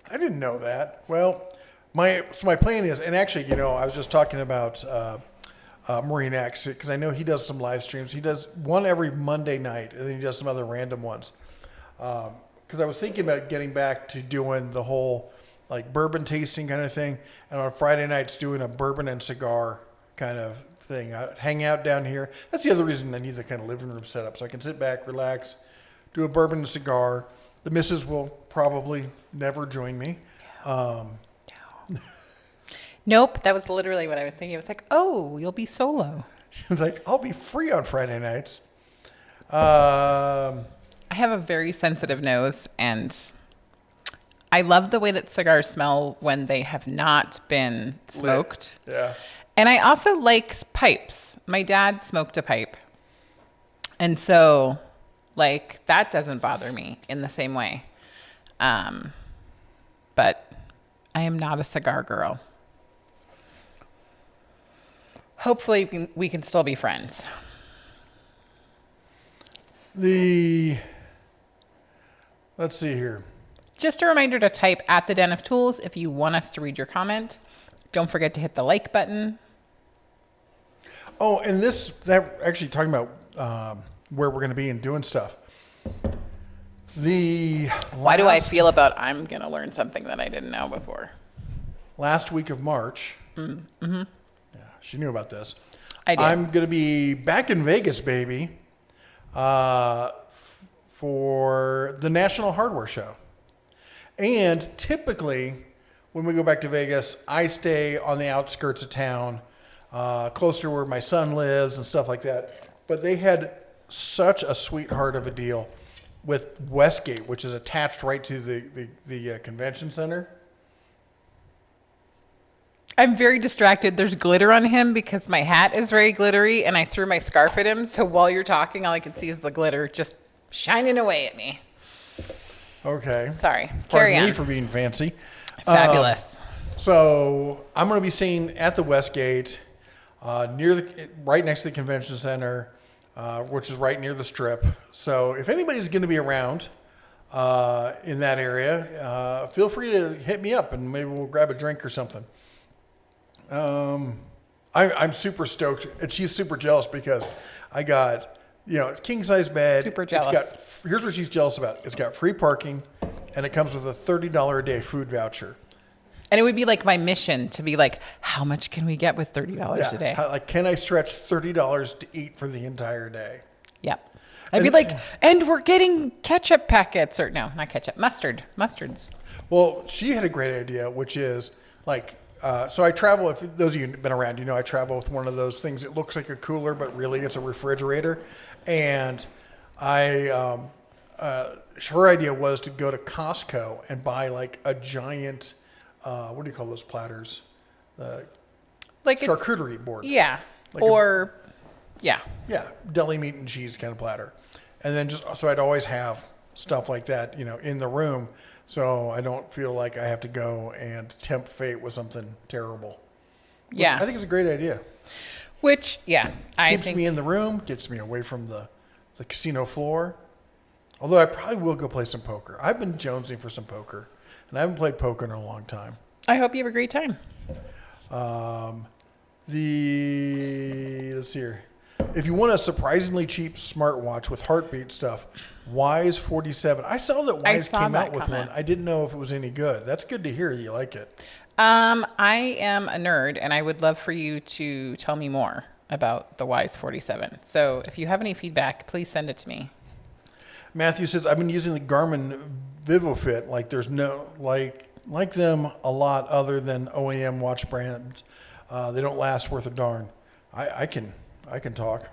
I didn't know that. Well, my plan is, and actually, you know, I was just talking about Marine X because I know he does some live streams. He does one every Monday night, and then he does some other random ones. Because I was thinking about getting back to doing the whole like bourbon tasting kind of thing, and on Friday nights doing a bourbon and cigar kind of thing. I'd hang out down here. That's the other reason I need the kind of living room set up, so I can sit back, relax, do a bourbon and cigar. The missus will probably never join me. No. Nope, that was literally what I was thinking. I was like, oh, you'll be solo. She was like, I'll be free on Friday nights. I have a very sensitive nose, and I love the way that cigars smell when they have not been smoked. Lit. Yeah. And I also like pipes. My dad smoked a pipe. And so, like, that doesn't bother me in the same way. But I am not a cigar girl. Hopefully we can still be friends. Let's see here. Just a reminder to type at the Den of Tools if you want us to read your comment. Don't forget to hit the like button. Oh, and that actually talking about where we're going to be and doing stuff. Why do I feel about I'm going to learn something that I didn't know before? Last week of March. Mm-hmm. Yeah, she knew about this. I did. I'm going to be back in Vegas, baby, for the National Hardware Show. And typically, when we go back to Vegas, I stay on the outskirts of town, closer to where my son lives and stuff like that. But they had such a sweetheart of a deal with Westgate, which is attached right to the convention center. I'm very distracted. There's glitter on him because my hat is very glittery and I threw my scarf at him. So while you're talking, all I can see is the glitter just shining away at me. Okay. Sorry. Pardon Carry on. me for being fancy. Fabulous. So I'm going to be staying at the Westgate, right next to the convention center, which is right near the Strip. So if anybody's going to be around in that area, feel free to hit me up and maybe we'll grab a drink or something. I'm super stoked, and she's super jealous because I got, it's king size bed. Super jealous. Here's what she's jealous about. It's got free parking, and it comes with a $30 a day food voucher. And it would be like my mission to be like, how much can we get with $30 a day? Can I stretch $30 to eat for the entire day? Yep. I'd be like, and we're getting ketchup packets, or no, not ketchup, mustards. Well, she had a great idea, which is like, so I travel, if those of you who've been around, I travel with one of those things. It looks like a cooler, but really it's a refrigerator. And her idea was to go to Costco and buy like a giant, what do you call those platters? Like charcuterie board. Yeah. Like yeah, deli meat and cheese kind of platter. And then so I'd always have stuff like that, in the room. So I don't feel like I have to go and tempt fate with something terrible. Yeah. I think it's a great idea. Which, yeah. Keeps me in the room, gets me away from the casino floor. Although I probably will go play some poker. I've been jonesing for some poker, and I haven't played poker in a long time. I hope you have a great time. Let's see here. If you want a surprisingly cheap smartwatch with heartbeat stuff, Wise 47. I saw that Wise came out with one. I didn't know if it was any good. That's good to hear. You like it. I am a nerd, and I would love for you to tell me more about the Wise 47. So if you have any feedback, please send it to me. Matthew says, I've been using the Garmin VivoFit. Like there's no, like them a lot other than OEM watch brands. They don't last worth a darn. I can talk.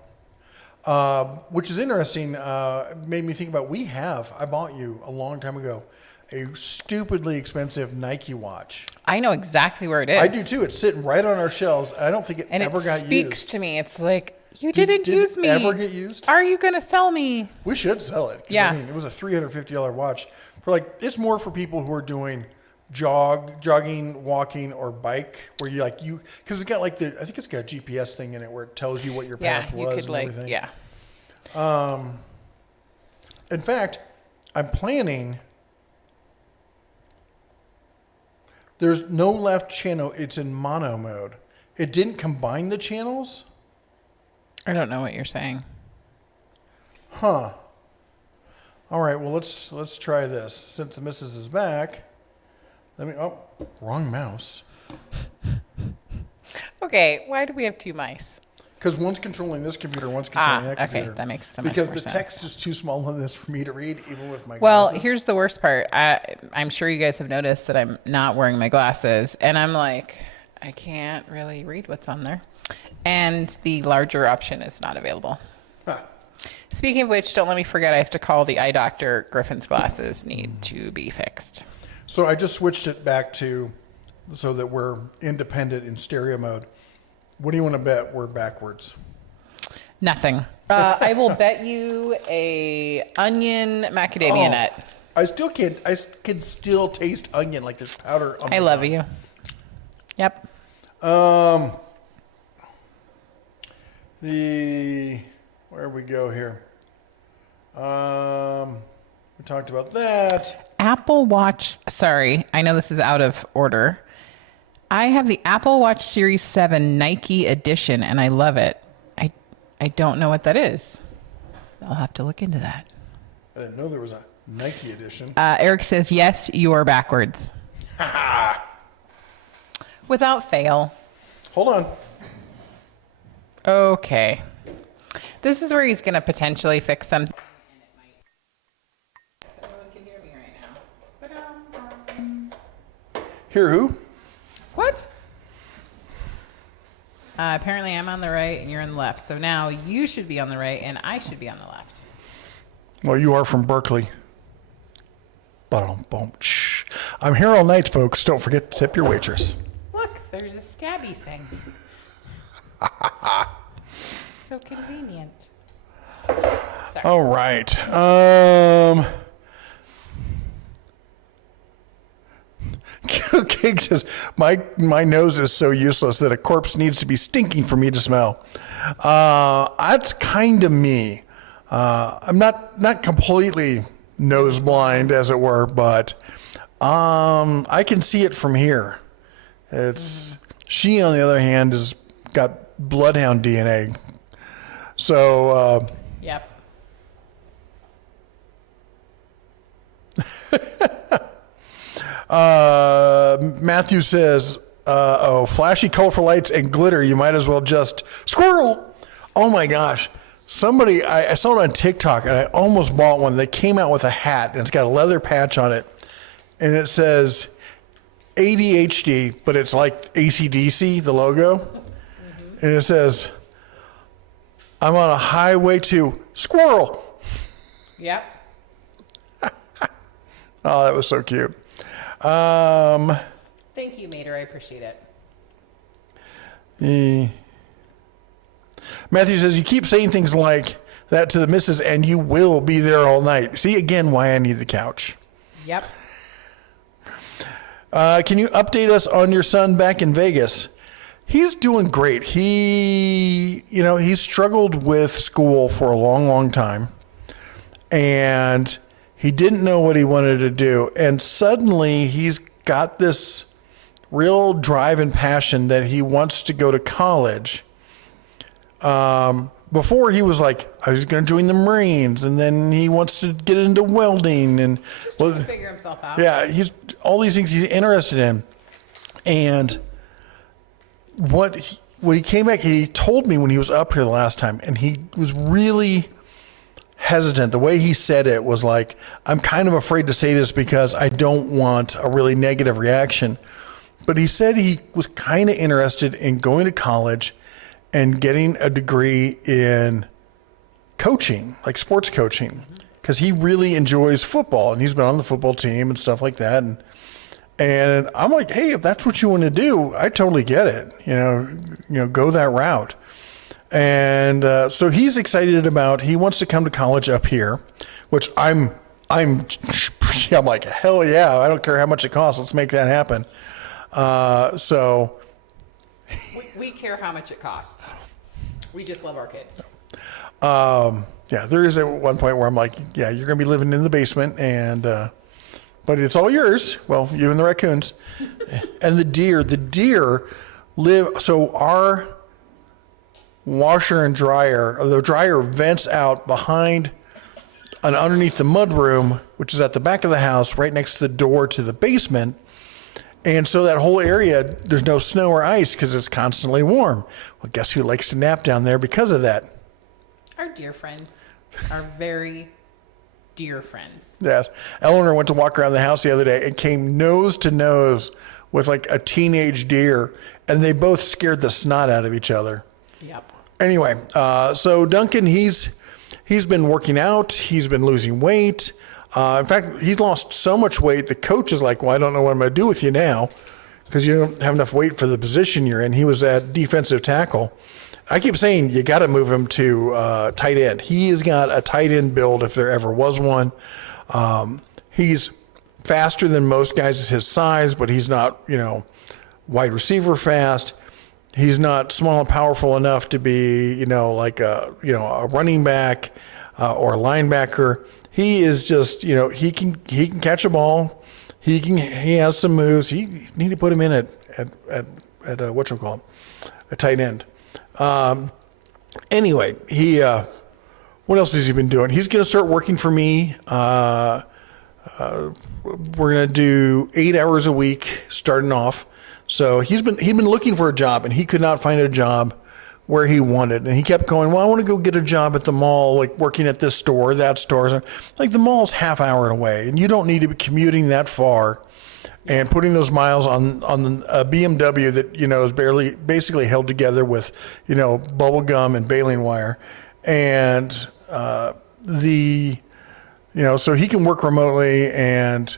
Which is interesting. Made me think about, I bought you a long time ago, a stupidly expensive Nike watch. I know exactly where it is. I do too. It's sitting right on our shelves. I don't think it ever got used. And it speaks to me. It's like, you didn't use me. Did it ever get used? Are you going to sell me? We should sell it. Yeah. It was a $350 watch. It's more for people who are doing jogging, walking, or bike, where because it's got I think it's got a GPS thing in it where it tells you what your path was and everything. Yeah. In fact, I'm planning. There's no left channel. It's in mono mode. It didn't combine the channels. I don't know what you're saying. Huh. All right. Well, let's try this. Since the missus is back. Wrong mouse. Okay, why do we have two mice? Because one's controlling this computer, one's controlling that computer. Okay, that makes so much Because more the sense. text is too small on this for me to read, even with my Well, glasses. here's the worst part. I'm sure you guys have noticed that I'm not wearing my glasses, and I'm like, I can't really read what's on there. And the larger option is not available. Huh. Speaking of which, don't let me forget I have to call the eye doctor. Griffin's glasses need to be fixed. So I just switched it back to so that we're independent in stereo mode. What do you want to bet we're backwards? Nothing. I will bet you a onion macadamia nut. I can still taste onion, like this powder. On I love you. Yep. Where we go here? We talked about that. Apple Watch. Sorry, I know this is out of order. I have the Apple Watch Series 7 Nike edition, and I love it. I don't know what that is. I'll have to look into that. I didn't know there was Nike edition. Eric says, yes, you are backwards. Without fail. Hold on. Okay. This is where he's going to potentially fix something. No one can hear me right now. Hear who? What? Apparently I'm on the right and you're on the left. So now you should be on the right and I should be on the left. Well, you are from Berkeley. I'm here all night, folks. Don't forget to tip your waitress. Look, there's a stabby thing. So convenient. Sorry. All right. King says, my nose is so useless that a corpse needs to be stinking for me to smell. That's kind of me. I'm not completely nose blind, as it were, but I can see it from here. She, on the other hand, has got bloodhound DNA. So Yep. Matthew says, flashy, colorful lights and glitter. You might as well just squirrel. Oh my gosh. Somebody, I saw it on TikTok and I almost bought one. They came out with a hat and it's got a leather patch on it. And it says ADHD, but it's like AC/DC, the logo. Mm-hmm. And it says, I'm on a highway to squirrel. Yep. Oh, that was so cute. Thank you, Mater. I appreciate it. Matthew says, you keep saying things like that to the missus and you will be there all night. See, again, why I need the couch. Yep. Can you update us on your son back in Vegas? He's doing great. He's struggled with school for a long, long time. And he didn't know what he wanted to do. And suddenly he's got this real drive and passion that he wants to go to college. Before he was like, I was going to join the Marines, and then he wants to get into welding and Just trying to figure himself out. Yeah, he's all these things he's interested in. And what he came back, he told me when he was up here the last time, and he was really hesitant. The way he said it was like, I'm kind of afraid to say this because I don't want a really negative reaction. But he said he was kind of interested in going to college and getting a degree in coaching, like sports coaching, because he really enjoys football and he's been on the football team and stuff like that. And I'm like, hey, if that's what you want to do, I totally get it. Go that route. And so he's excited about. He wants to come to college up here, which I'm like, hell yeah! I don't care how much it costs. Let's make that happen. So. We care how much it costs. We just love our kids. Yeah, there is at one point where I'm like, yeah, you're going to be living in the basement, but it's all yours. Well, you and the raccoons and the deer live. So our washer and dryer, the dryer vents out behind and underneath the mudroom, which is at the back of the house, right next to the door to the basement. And so that whole area, there's no snow or ice because it's constantly warm. Well, guess who likes to nap down there because of that? Our dear friends. Our very dear friends. Yes. Eleanor went to walk around the house the other day and came nose to nose with like a teenage deer, and they both scared the snot out of each other. Yep. Anyway, so Duncan, he's been working out. He's been losing weight. In fact, he's lost so much weight, the coach is like, well, I don't know what I'm going to do with you now because you don't have enough weight for the position you're in. He was at defensive tackle. I keep saying you got to move him to tight end. He has got a tight end build if there ever was one. He's faster than most guys his size, but he's not, wide receiver fast. He's not small and powerful enough to be, like a running back or a linebacker. He is just, he can catch a ball. He has some moves. He need to put him in at a tight end. Anyway, what else has he been doing? He's going to start working for me. we're going to do 8 hours a week starting off. So he'd been looking for a job, and he could not find a job where he wanted. And he kept going, well, I want to go get a job at the mall, like working at this store, or that store. So, like the mall's half hour away, and you don't need to be commuting that far and putting those miles on a BMW that, is basically held together with, bubble gum and baling wire. And so he can work remotely and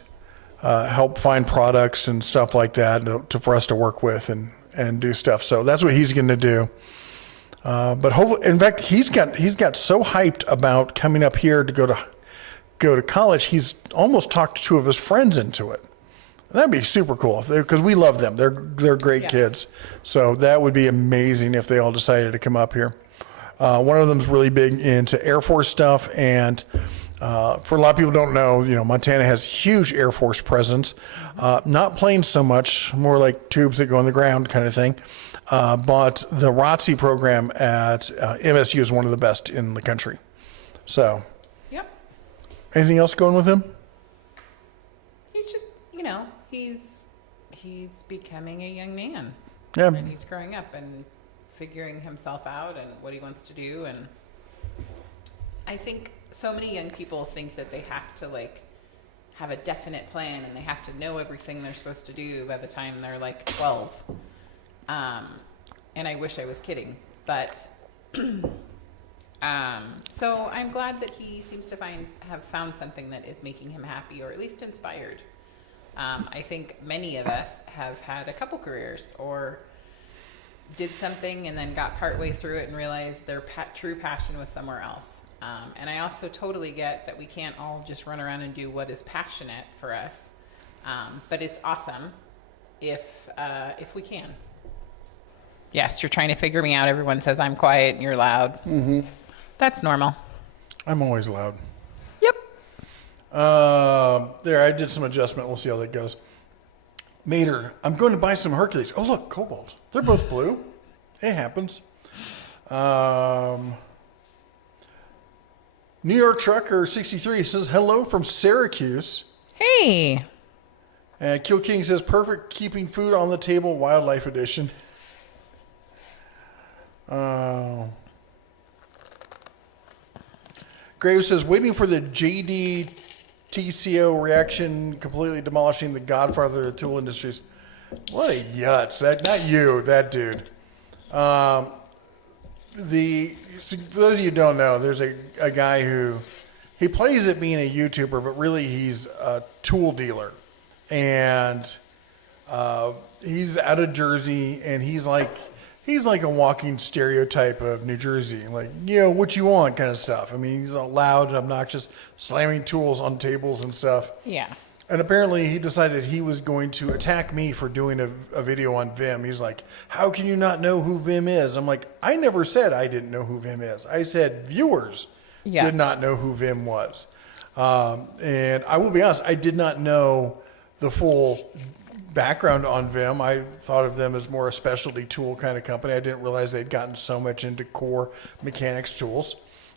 help find products and stuff like that for us to work with and do stuff. So that's what he's going to do. But hopefully, in fact, he's got so hyped about coming up here to go to college. He's almost talked 2 of his friends into it. That'd be super cool because we love them. They're great kids. So that would be amazing if they all decided to come up here. One of them's really big into Air Force stuff, and for a lot of people who don't know, Montana has huge Air Force presence. Not planes so much, more like tubes that go on the ground kind of thing. But the ROTC program at MSU is one of the best in the country. So, yep. Anything else going with him? He's just, he's becoming a young man. Yeah. And he's growing up and figuring himself out and what he wants to do. And I think so many young people think that they have to have a definite plan and they have to know everything they're supposed to do by the time they're 12. And I wish I was kidding, but so I'm glad that he seems to have found something that is making him happy, or at least inspired. I think many of us have had a couple careers or did something and then got partway through it and realized their true passion was somewhere else. And I also totally get that we can't all just run around and do what is passionate for us. But it's awesome if we can. Yes, you're trying to figure me out. Everyone says I'm quiet and you're loud. Mm-hmm. That's normal. I'm always loud. Yep. There, I did some adjustment. We'll see how that goes. Mater, I'm going to buy some Hercules. Oh, look, cobalt. They're both blue. It happens. New York Trucker 63 says, hello from Syracuse. Hey. And Kill King says, perfect keeping food on the table, wildlife edition. Graves says, waiting for the JD TCO reaction, completely demolishing the godfather of the tool industries. What a yutz. Not you, that dude. For those of you who don't know, there's a guy who, he plays at being a YouTuber, but really he's a tool dealer. And he's out of Jersey, and he's like a walking stereotype of New Jersey. What you want kind of stuff. I mean, he's all loud and obnoxious, slamming tools on tables and stuff. Yeah. And apparently he decided he was going to attack me for doing a video on Vim. He's like, how can you not know who Vim is? I'm like, I never said I didn't know who Vim is. I said viewers did not know who Vim was. And I will be honest, I did not know the full background on Vim. I thought of them as more a specialty tool kind of company. I didn't realize they'd gotten so much into core mechanics tools.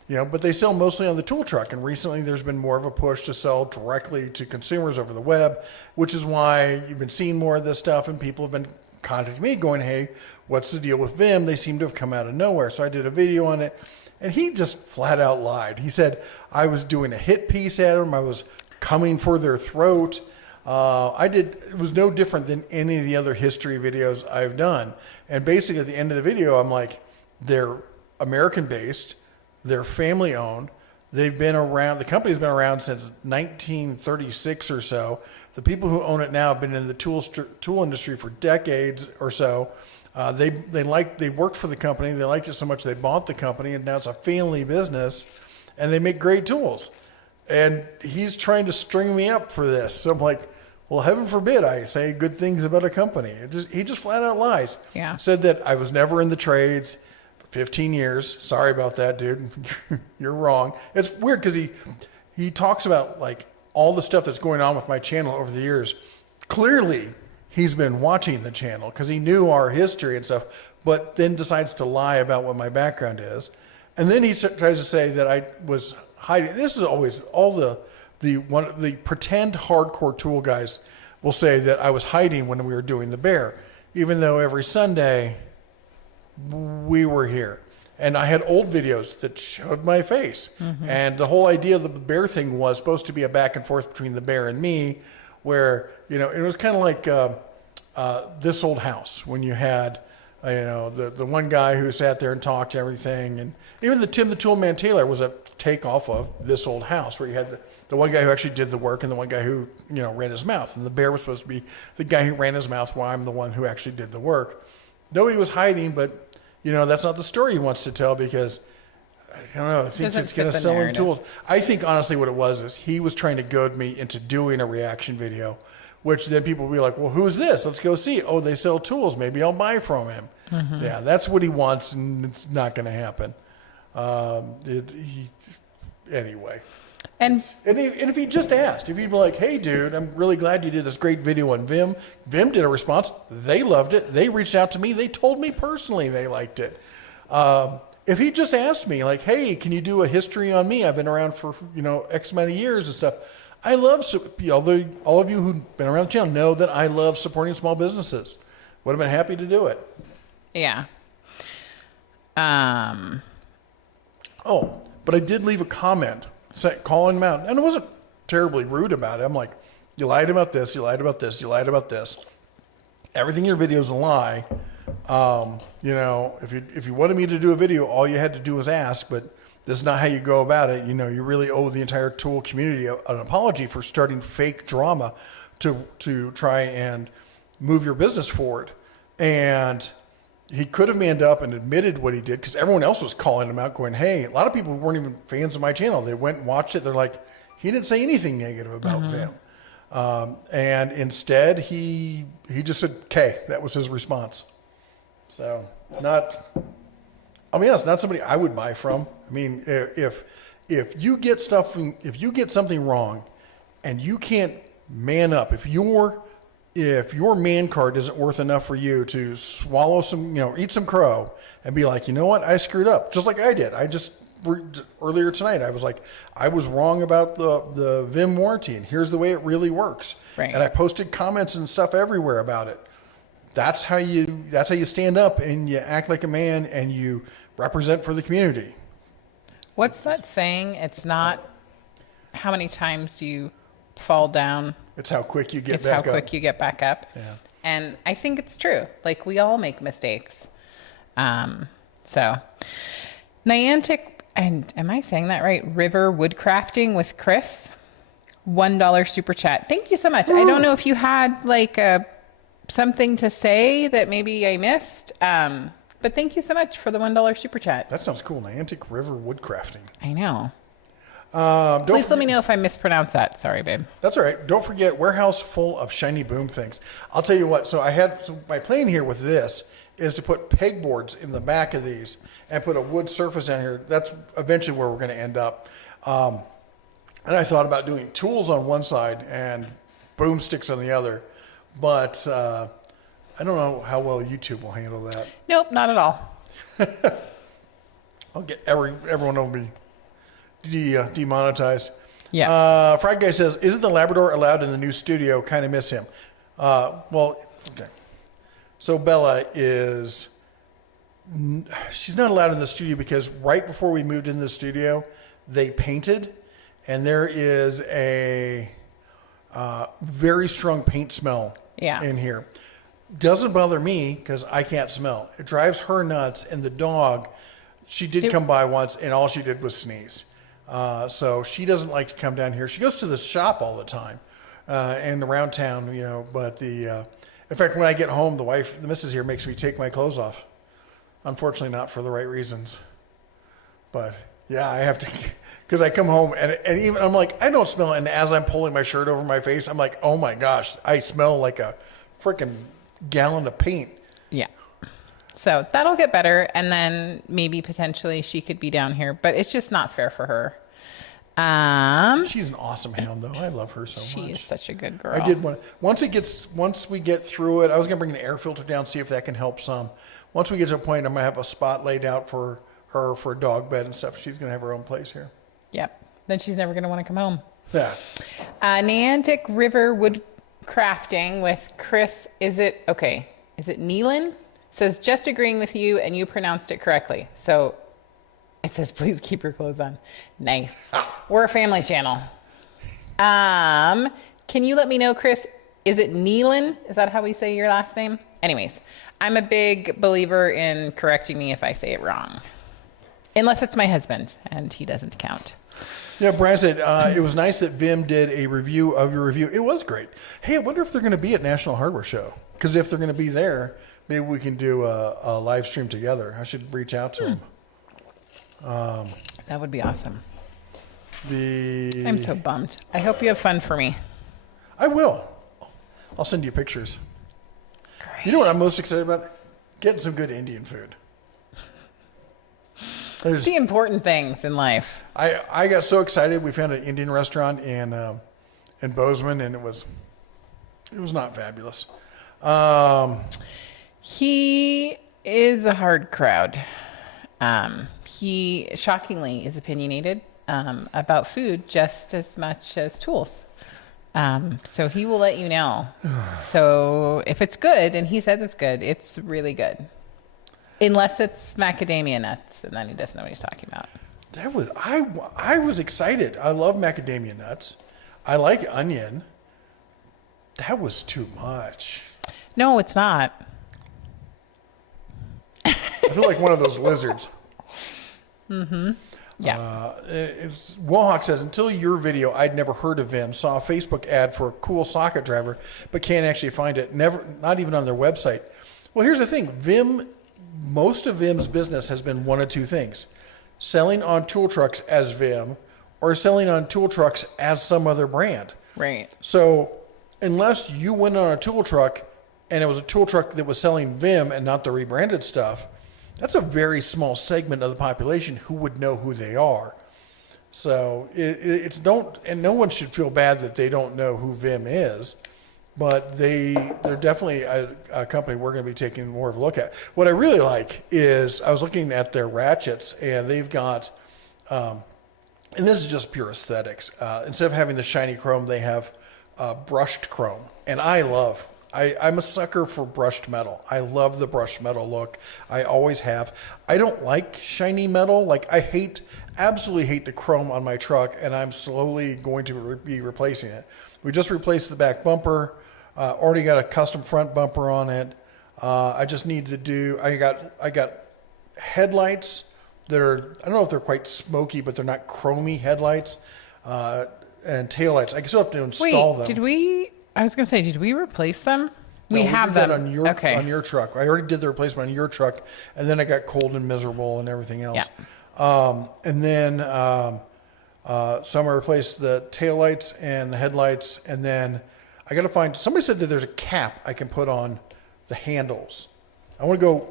But they sell mostly on the tool truck, and recently there's been more of a push to sell directly to consumers over the web, which is why you've been seeing more of this stuff, and people have been contacting me going, hey, what's the deal with Vim? They seem to have come out of nowhere. So I did a video on it, and he just flat out lied. He said I was doing a hit piece at them. I was coming for their throat. It was no different than any of the other history videos I've done. And basically at the end of the video, I'm like, they're American-based. They're family owned. They've been around, the company's been around since 1936 or so. The people who own it now have been in the tool industry for decades or so. They worked for the company. They liked it so much they bought the company, and now it's a family business, and they make great tools. And he's trying to string me up for this. So I'm like, well, heaven forbid I say good things about a company. He just flat out lies. Yeah. Said that I was never in the trades. 15 years. Sorry about that, dude. You're wrong. It's weird because he talks about all the stuff that's going on with my channel over the years. Clearly, he's been watching the channel because he knew our history and stuff, but then decides to lie about what my background is. And then he tries to say that I was hiding. This is always all the the pretend hardcore tool guys will say that I was hiding when we were doing the bear, even though every Sunday we were here. And I had old videos that showed my face. And the whole idea of the bear thing was supposed to be a back and forth between the bear and me, where, you know, it was kind of like This Old House, when you had, you know, the one guy who sat there and talked everything. And even the Tim the Tool Man Taylor was a takeoff of This Old House, where you had the one guy who actually did the work and the one guy who, you know, ran his mouth. And the bear was supposed to be the guy who ran his mouth while I'm the one who actually did the work. Nobody was hiding, but, you know, that's not the story he wants to tell, because, I don't know, he thinks it's going to sell him tools. I think, honestly, what it was is he was trying to goad me into doing a reaction video, which then people will be like, well, who's this? Let's go see. Oh, they sell tools. Maybe I'll buy from him. Yeah, that's what he wants, and it's not going to happen. Anyway. And if he just asked, if he'd be like, hey, dude, I'm really glad you did this great video on Vim. Vim did a response. They loved it. They reached out to me. They told me personally they liked it. If he just asked me, like, hey, can you do a history on me? I've been around for, you know, X amount of years and stuff. I love, all of you who've been around the channel know that I love supporting small businesses. Would have been happy to do it. Yeah. Oh, but I did leave a comment calling him out. And it wasn't terribly rude about it. I'm like, you lied about this, you lied about this, you lied about this. Everything in your video is a lie. You know, if you wanted me to do a video, all you had to do was ask, but this is not how you go about it. You know, you really owe the entire tool community an apology for starting fake drama to try and move your business forward. And he could have manned up and admitted what he did, because everyone else was calling him out, going, hey, a lot of people weren't even fans of my channel. They went and watched it. They're like, he didn't say anything negative about Vim. And instead, he just said, okay, that was his response. So I'll be honest, not somebody I would buy from. I mean, if you get something wrong and you can't man up, if your man card isn't worth enough for you to swallow some, you know, eat some crow and be like, you know what, I screwed up, just like I did. Earlier tonight, I was like, I was wrong about the Vim warranty, and here's the way it really works. Right. And I posted comments and stuff everywhere about it. That's how you stand up and you act like a man and you represent for the community. What's that saying? It's not how many times you fall down. It's how quick you get back up. It's how quick you get back up. Yeah. And I think it's true. Like, we all make mistakes. So Niantic, and am I saying that right? River Woodcrafting with Chris, $1 super chat. Thank you so much. I don't know if you had like something to say that maybe I missed. But thank you so much for the $1 super chat. That sounds cool. Niantic River Woodcrafting. I know. Please let me know if I mispronounced that. Sorry, babe. That's all right. Don't forget, warehouse full of shiny boom things. I'll tell you what. So my plan here with this is to put pegboards in the back of these and put a wood surface down here. That's eventually where we're going to end up. And I thought about doing tools on one side and boomsticks on the other, but I don't know how well YouTube will handle that. Nope, not at all. I'll get everyone will be demonetized. Yeah. Fried Guy says, isn't the Labrador allowed in the new studio? Kind of miss him. Well, okay. So Bella she's not allowed in the studio because right before we moved into the studio, they painted, and there is a very strong paint smell in here. Doesn't bother me because I can't smell. It drives her nuts, and the dog, she did come by once, and all she did was sneeze. So she doesn't like to come down here. She goes to the shop all the time and around town, you know. But in fact, when I get home, the missus here, makes me take my clothes off. Unfortunately, not for the right reasons. But yeah, I have to, because I come home and even I'm like, I don't smell it. And as I'm pulling my shirt over my face, I'm like, oh my gosh, I smell like a freaking gallon of paint. Yeah. So that'll get better. And then maybe potentially she could be down here, but it's just not fair for her. She's an awesome hound though. I love her so much. She is such a good girl. I did once we get through it, I was going to bring an air filter down, see if that can help some. Once we get to a point, I'm going to have a spot laid out for her for a dog bed and stuff. She's going to have her own place here. Yep. Then she's never going to want to come home. Yeah. Niantic River Wood Crafting with Chris. Is it Neelan? Says, just agreeing with you, and you pronounced it correctly. So it says, please keep your clothes on. Nice. We're a family channel. Can you let me know, Chris, is it Neelan? Is that how we say your last name? Anyways, I'm a big believer in correcting me if I say it wrong. Unless it's my husband, and he doesn't count. Yeah, Brian said, it was nice that Vim did a review of your review. It was great. Hey, I wonder if they're going to be at National Hardware Show. Because if they're going to be there, maybe we can do a live stream together. I should reach out to them. That would be awesome. I'm so bummed. I hope you have fun for me. I will. I'll send you pictures. Great. You know what I'm most excited about? Getting some good Indian food. It's the important things in life. I got so excited. We found an Indian restaurant in Bozeman, and it was not fabulous. He is a hard crowd. He shockingly is opinionated about food just as much as tools. So he will let you know. So if it's good, and he says it's good, it's really good. Unless it's macadamia nuts, and then he doesn't know what he's talking about. I was excited. I love macadamia nuts. I like onion. That was too much. No, it's not. I feel like one of those lizards. Mm-hmm. Yeah. Wohawk says, until your video, I'd never heard of Vim. Saw a Facebook ad for a cool socket driver, but can't actually find it. Not even on their website. Well, here's the thing. Most of Vim's business has been one of two things: selling on tool trucks as Vim, or selling on tool trucks as some other brand. Right. So unless you went on a tool truck and it was a tool truck that was selling Vim and not the rebranded stuff, that's a very small segment of the population who would know who they are. So and no one should feel bad that they don't know who Vim is, but they're definitely a company we're going to be taking more of a look at. What I really like is I was looking at their ratchets, and they've got, and this is just pure aesthetics. Instead of having the shiny chrome, they have brushed chrome, and I'm a sucker for brushed metal. I love the brushed metal look. I always have. I don't like shiny metal. Like, absolutely hate the chrome on my truck, and I'm slowly going to be replacing it. We just replaced the back bumper. Already got a custom front bumper on it. I just need to do. I got headlights that are. I don't know if they're quite smoky, but they're not chromy headlights. And taillights. I still have to install them. I was going to say, did we replace them? We have did them that on your truck. I already did the replacement on your truck, and then I got cold and miserable and everything else. Yeah. And then so I'm gonna replace the taillights and the headlights, and then I got to find. Somebody said that there's a cap I can put on the handles. I want to go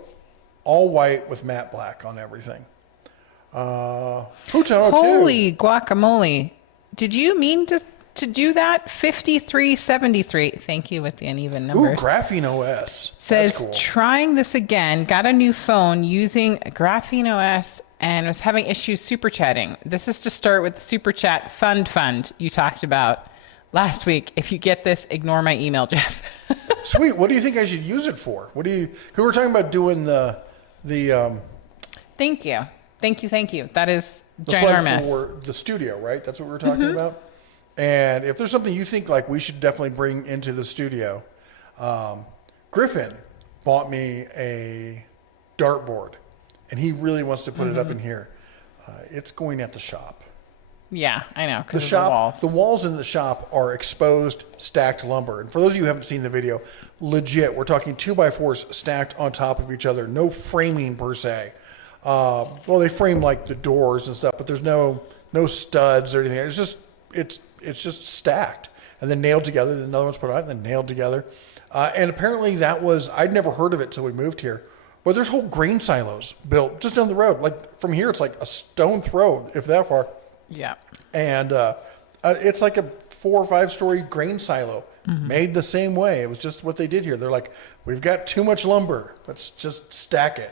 all white with matte black on everything. Holy guacamole! Did you mean to do that? 5373. Thank you with the uneven numbers. Ooh, Graphene OS. Says, that's cool. Trying this again. Got a new phone using Graphene OS and was having issues super chatting. This is to start with the super chat fund you talked about last week. If you get this, ignore my email, Jeff. Sweet. What do you think I should use it for? Because we're talking about doing the Thank you. That is the ginormous. for the studio, right? That's what we're talking about. And if there's something you think like we should definitely bring into the studio, Griffin bought me a dartboard, and he really wants to put it up in here. It's going at the shop. Yeah, I know. The walls in the shop are exposed, stacked lumber. And for those of you who haven't seen the video, legit, we're talking 2x4s stacked on top of each other. No framing per se. Well, they frame like the doors and stuff, but there's no studs or anything. It's just stacked and then nailed together. Then another one's put on and then nailed together. And apparently I'd never heard of it till we moved here. But there's whole grain silos built just down the road. Like from here, it's like a stone throw, if that far. Yeah. And it's like a 4 or 5 story grain silo made the same way. It was just what they did here. They're like, we've got too much lumber. Let's just stack it.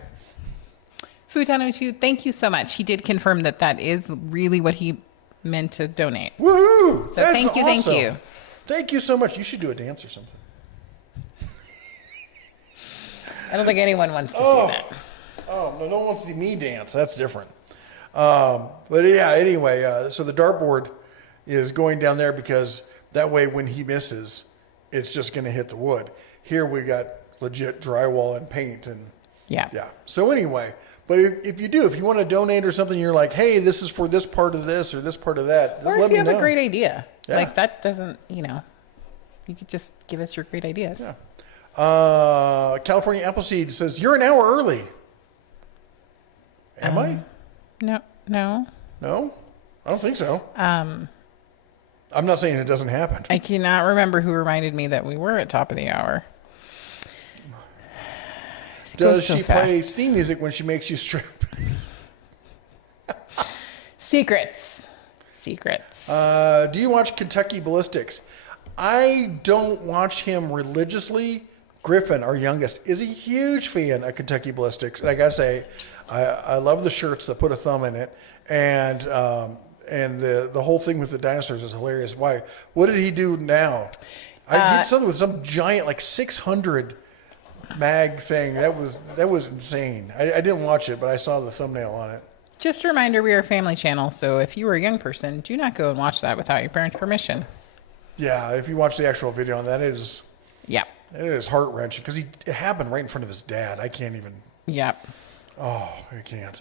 Futano2, thank you so much. He did confirm that is really what he meant to donate. Woohoo! So That's thank you, awesome. thank you. Thank you so much. You should do a dance or something. I don't think anyone wants to see that. Oh, no one wants to see me dance. That's different. But yeah, anyway, so the dartboard is going down there because that way when he misses, it's just going to hit the wood. Here we got legit drywall and paint and Yeah. yeah. So anyway, but if you want to donate or something, you're like, hey, this is for this part of this or this part of that. Just Or let if me you have know. a great idea. Yeah. Like that doesn't, you could just give us your great ideas. Yeah. California Appleseed says, you're an hour early. Am I? No. No? I don't think so. I'm not saying it doesn't happen. I cannot remember who reminded me that we were at top of the hour. It Does goes so she play fast. theme music when she makes you strip? Secrets. Do you watch Kentucky Ballistics? I don't watch him religiously. Griffin, our youngest, is a huge fan of Kentucky Ballistics. And I gotta say, I love the shirts that put a thumb in it, and the whole thing with the dinosaurs is hilarious. Why? What did he do now? He did something with some giant, like 600 mag thing. That was insane. I didn't watch it, but I saw the thumbnail on it. Just a reminder, we are a family channel, so if you are a young person, do not go and watch that without your parents' permission. Yeah, if you watch the actual video on that, it is heart wrenching because it happened right in front of his dad. I can't even. Yep. Oh, I can't.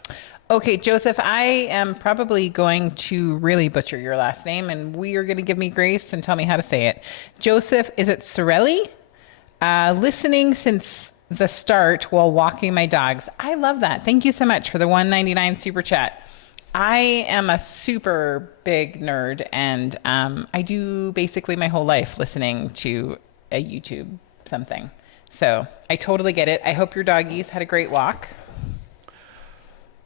Okay, Joseph, I am probably going to really butcher your last name, and we are going to give me grace and tell me how to say it. Joseph, is it Sorelli? Listening since the start while walking my dogs. I love that. Thank you so much for the $1.99 super chat. I am a super big nerd, and I do basically my whole life listening to a YouTube something. So I totally get it. I hope your doggies had a great walk.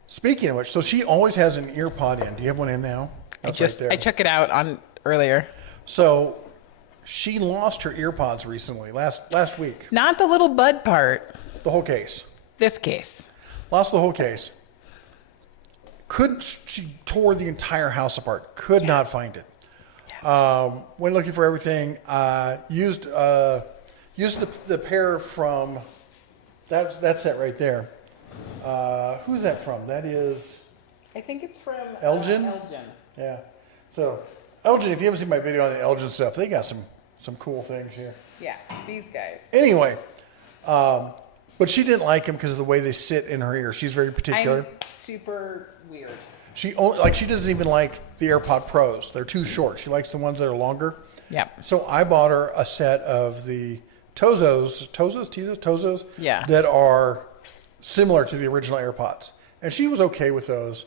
Speaking of which, so she always has an ear pod in. Do you have one in now? That's right there. I took it out on earlier. So she lost her ear pods recently, last week. Not the little bud part. The whole case. This case. Lost the whole case. She tore the entire house apart. Could not find it. Yeah. Went looking for everything. Used the pair from that set right there. Who's that from? That is I think it's from Elgin? Elgin. Yeah. So Elgin, if you haven't seen my video on the Elgin stuff, they got some cool things here. Yeah, these guys. Anyway, but she didn't like them because of the way they sit in her ear. She's very particular. I'm super weird. She doesn't even like the AirPod Pros. They're too short. She likes the ones that are longer. Yep. So I bought her a set of the Tozos, Yeah. that are similar to the original AirPods, and she was okay with those.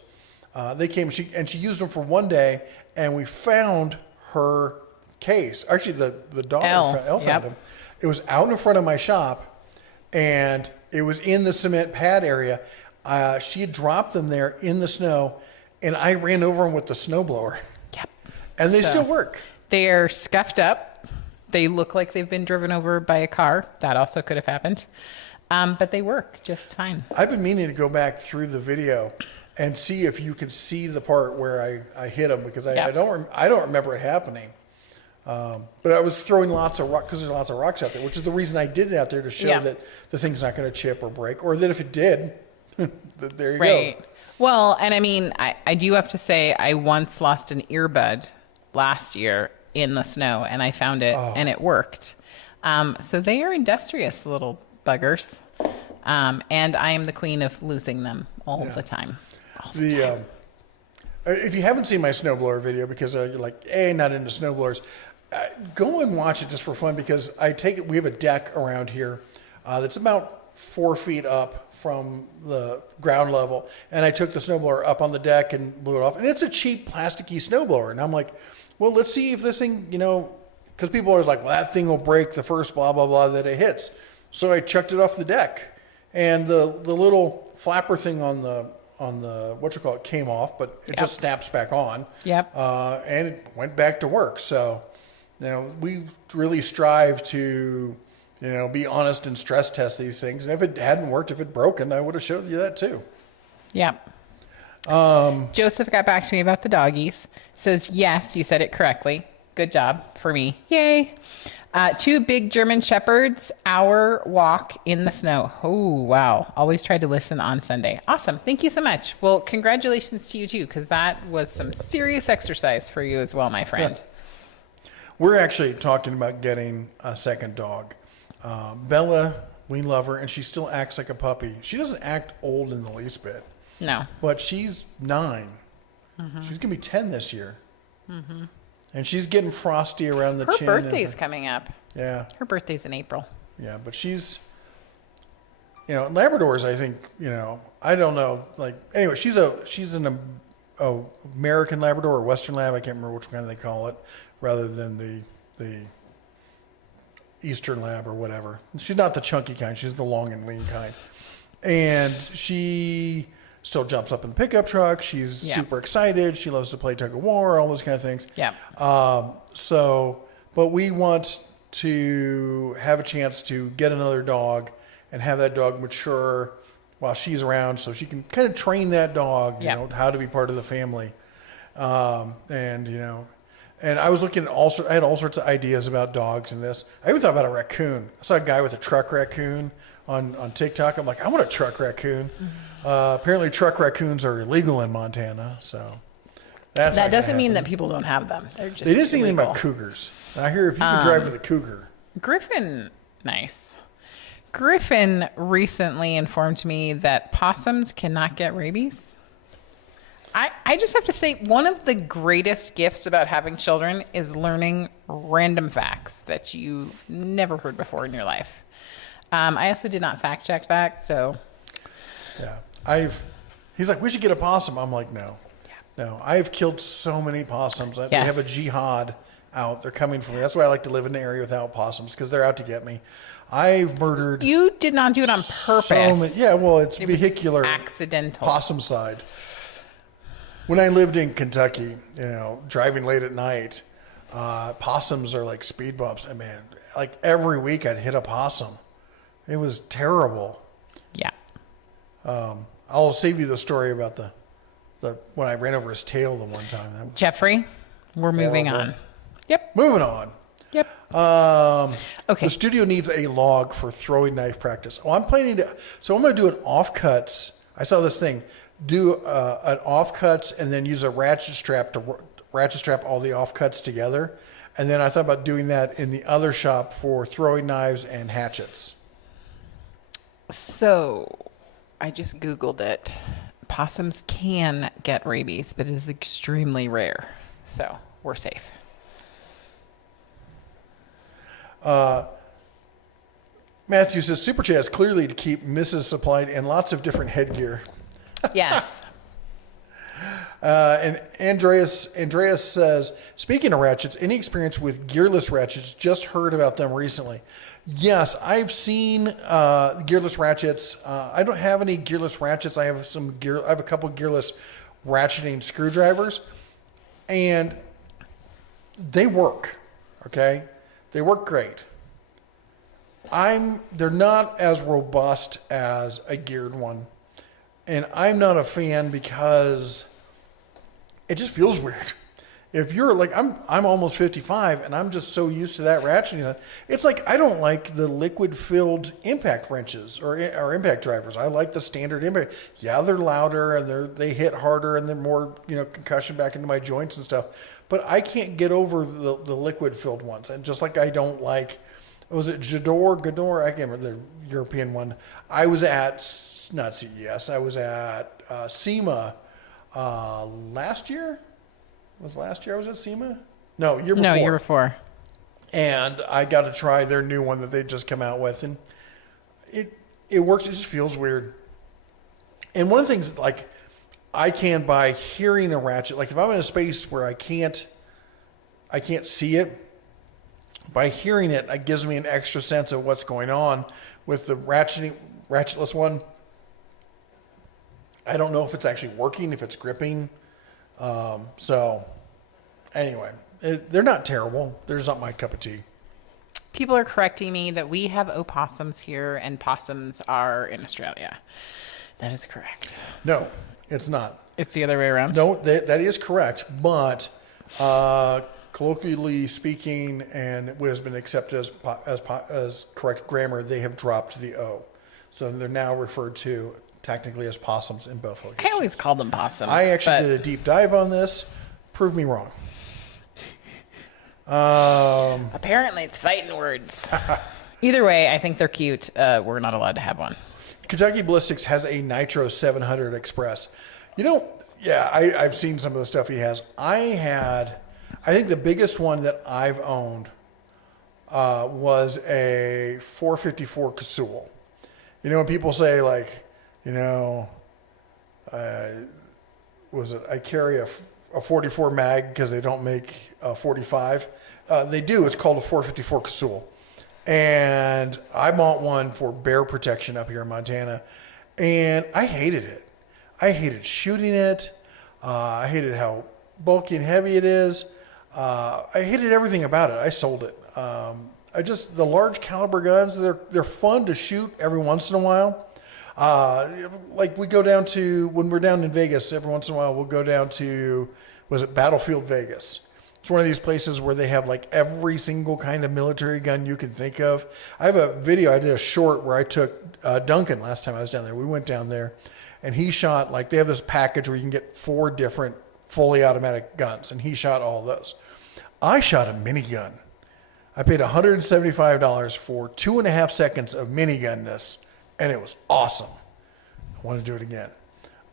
They came, she used them for one day, and we found her case. Actually, the daughter Elle found them. It was out in front of my shop, and it was in the cement pad area. She had dropped them there in the snow, and I ran over them with the snowblower. Yep. And they still work. They are scuffed up. They look like they've been driven over by a car. That also could have happened. But they work just fine. I've been meaning to go back through the video and see if you can see the part where I hit them, because I don't remember it happening. But I was throwing lots of rock because there's lots of rocks out there, which is the reason I did it out there, to show that the thing's not going to chip or break, or that if it did, there you go. Well, and I mean, I do have to say, I once lost an earbud last year in the snow, and I found it, and it worked. So they are industrious little buggers. And I am the queen of losing them all the time. If you haven't seen my snowblower video, because you're like, not into snowblowers, go and watch it just for fun, because we have a deck around here that's about 4 feet up from the ground level, and I took the snowblower up on the deck and blew it off, and it's a cheap plasticky snowblower, and I'm like, well, let's see if this thing, because people are always like, well, that thing will break the first blah blah blah that it hits. So I chucked it off the deck, and the little flapper thing on the came off, but it just snaps back on. Yep. And it went back to work. So, we really strive to, be honest and stress test these things. And if it hadn't worked, if it broken, I would have showed you that too. Yep. Joseph got back to me about the doggies. Says, yes, you said it correctly. Good job for me. Yay. 2 big German shepherds, hour walk in the snow. Oh, wow. Always tried to listen on Sunday. Awesome. Thank you so much. Well, congratulations to you too, because that was some serious exercise for you as well, my friend. Yeah. We're actually talking about getting a second dog. Bella, we love her, and she still acts like a puppy. She doesn't act old in the least bit. No. But she's 9. Mm-hmm. She's going to be 10 this year. Mm-hmm. And she's getting frosty around the chin. Her birthday's coming up. Yeah. Her birthday's in April. Yeah, but she's, Labradors, I think, I don't know. Like, anyway, she's an American Labrador or Western Lab. I can't remember which kind they call it, rather than the Eastern Lab or whatever. She's not the chunky kind. She's the long and lean kind. And she still jumps up in the pickup truck. She's super excited. She loves to play tug of war, all those kind of things. Yeah. But we want to have a chance to get another dog and have that dog mature while she's around, so she can kind of train that dog, how to be part of the family. And I was looking at I had all sorts of ideas about dogs and this. I even thought about a raccoon. I saw a guy with a truck raccoon on TikTok. I'm like, I want a truck raccoon. Apparently truck raccoons are illegal in Montana, so that doesn't mean that people don't have them. They're just They didn't say anything about cougars. I hear if you can drive with a cougar. Griffin, nice. Griffin recently informed me that possums cannot get rabies. I just have to say, one of the greatest gifts about having children is learning random facts that you've never heard before in your life. I also did not fact check that, so. Yeah, he's like, we should get a possum. I'm like, no. I've killed so many possums. They have a jihad out. They're coming for me. That's why I like to live in an area without possums, because they're out to get me. I've murdered. You did not do it on purpose. It's vehicular. Accidental. Possum side. When I lived in Kentucky, driving late at night, possums are like speed bumps. I mean, like every week I'd hit a possum. It was terrible. Yeah. I'll save you the story about the when I ran over his tail the one time. Jeffrey, we're moving on. Yep. Moving on. Yep. Okay. The studio needs a log for throwing knife practice. Oh, I'm going to do an offcuts. I saw this thing. Do an offcuts and then use a ratchet strap to ratchet strap all the offcuts together. And then I thought about doing that in the other shop for throwing knives and hatchets. So I just Googled it. Possums can get rabies, but it is extremely rare. So we're safe. Matthew says, Super Chat is clearly to keep Mrs. supplied and lots of different headgear. Yes. And Andreas says, speaking of ratchets, any experience with gearless ratchets? Just heard about them recently. Yes, I've seen gearless ratchets. I don't have any gearless ratchets. I have a couple gearless ratcheting screwdrivers, and they work. Okay, they work great. They're not as robust as a geared one, and I'm not a fan because it just feels weird. If you're like, I'm almost 55 and I'm just so used to that ratcheting. It's like, I don't like the liquid filled impact wrenches or impact drivers. I like the standard impact. Yeah, they're louder and they hit harder and they're more, concussion back into my joints and stuff. But I can't get over the liquid filled ones. And just like I don't like, was it Gador? I can't remember the European one. I was at, not CES, I was at SEMA last year. Was last year I was at SEMA? No, year before. No, year before. And I got to try their new one that they just come out with, and it works. It just feels weird. And one of the things, like, I can, by hearing a ratchet, like if I'm in a space where I can't see it, by hearing it, it gives me an extra sense of what's going on. With the ratchetless one, I don't know if it's actually working, if it's gripping. So anyway, they're not terrible. They're just not my cup of tea. People are correcting me that we have opossums here and possums are in Australia. That is correct. No, It's not. It's the other way around. No, that is correct. But colloquially speaking, and what has been accepted as correct grammar, they have dropped the O. So they're now referred to technically as possums in both locations. I always called them possums. I actually did a deep dive on this. Prove me wrong. Apparently, it's fighting words. Either way, I think they're cute. We're not allowed to have one. Kentucky Ballistics has a Nitro 700 Express. You know, yeah, I've seen some of the stuff he has. I think the biggest one that I've owned was a 454 Casull. You know, when people say, like, you know, I carry a 44 mag because they don't make a 45. They do. It's called a 454 Casull. And I bought one for bear protection up here in Montana, and I hated it. I hated shooting it. I hated how bulky and heavy it is. I hated everything about it. I sold it. The large caliber guns, they're fun to shoot every once in a while. Like we go down to, when we're down in Vegas, every once in a while we'll go down to, Battlefield Vegas. It's one of these places where they have like every single kind of military gun you can think of. I have a video, I did a short where I took Duncan last time I was down there. We went down there and he shot, like, they have this package where you can get 4 different fully automatic guns, and he shot all of those. I shot a minigun. I paid $175 for 2.5 seconds of minigunness, and it was awesome. I want to do it again.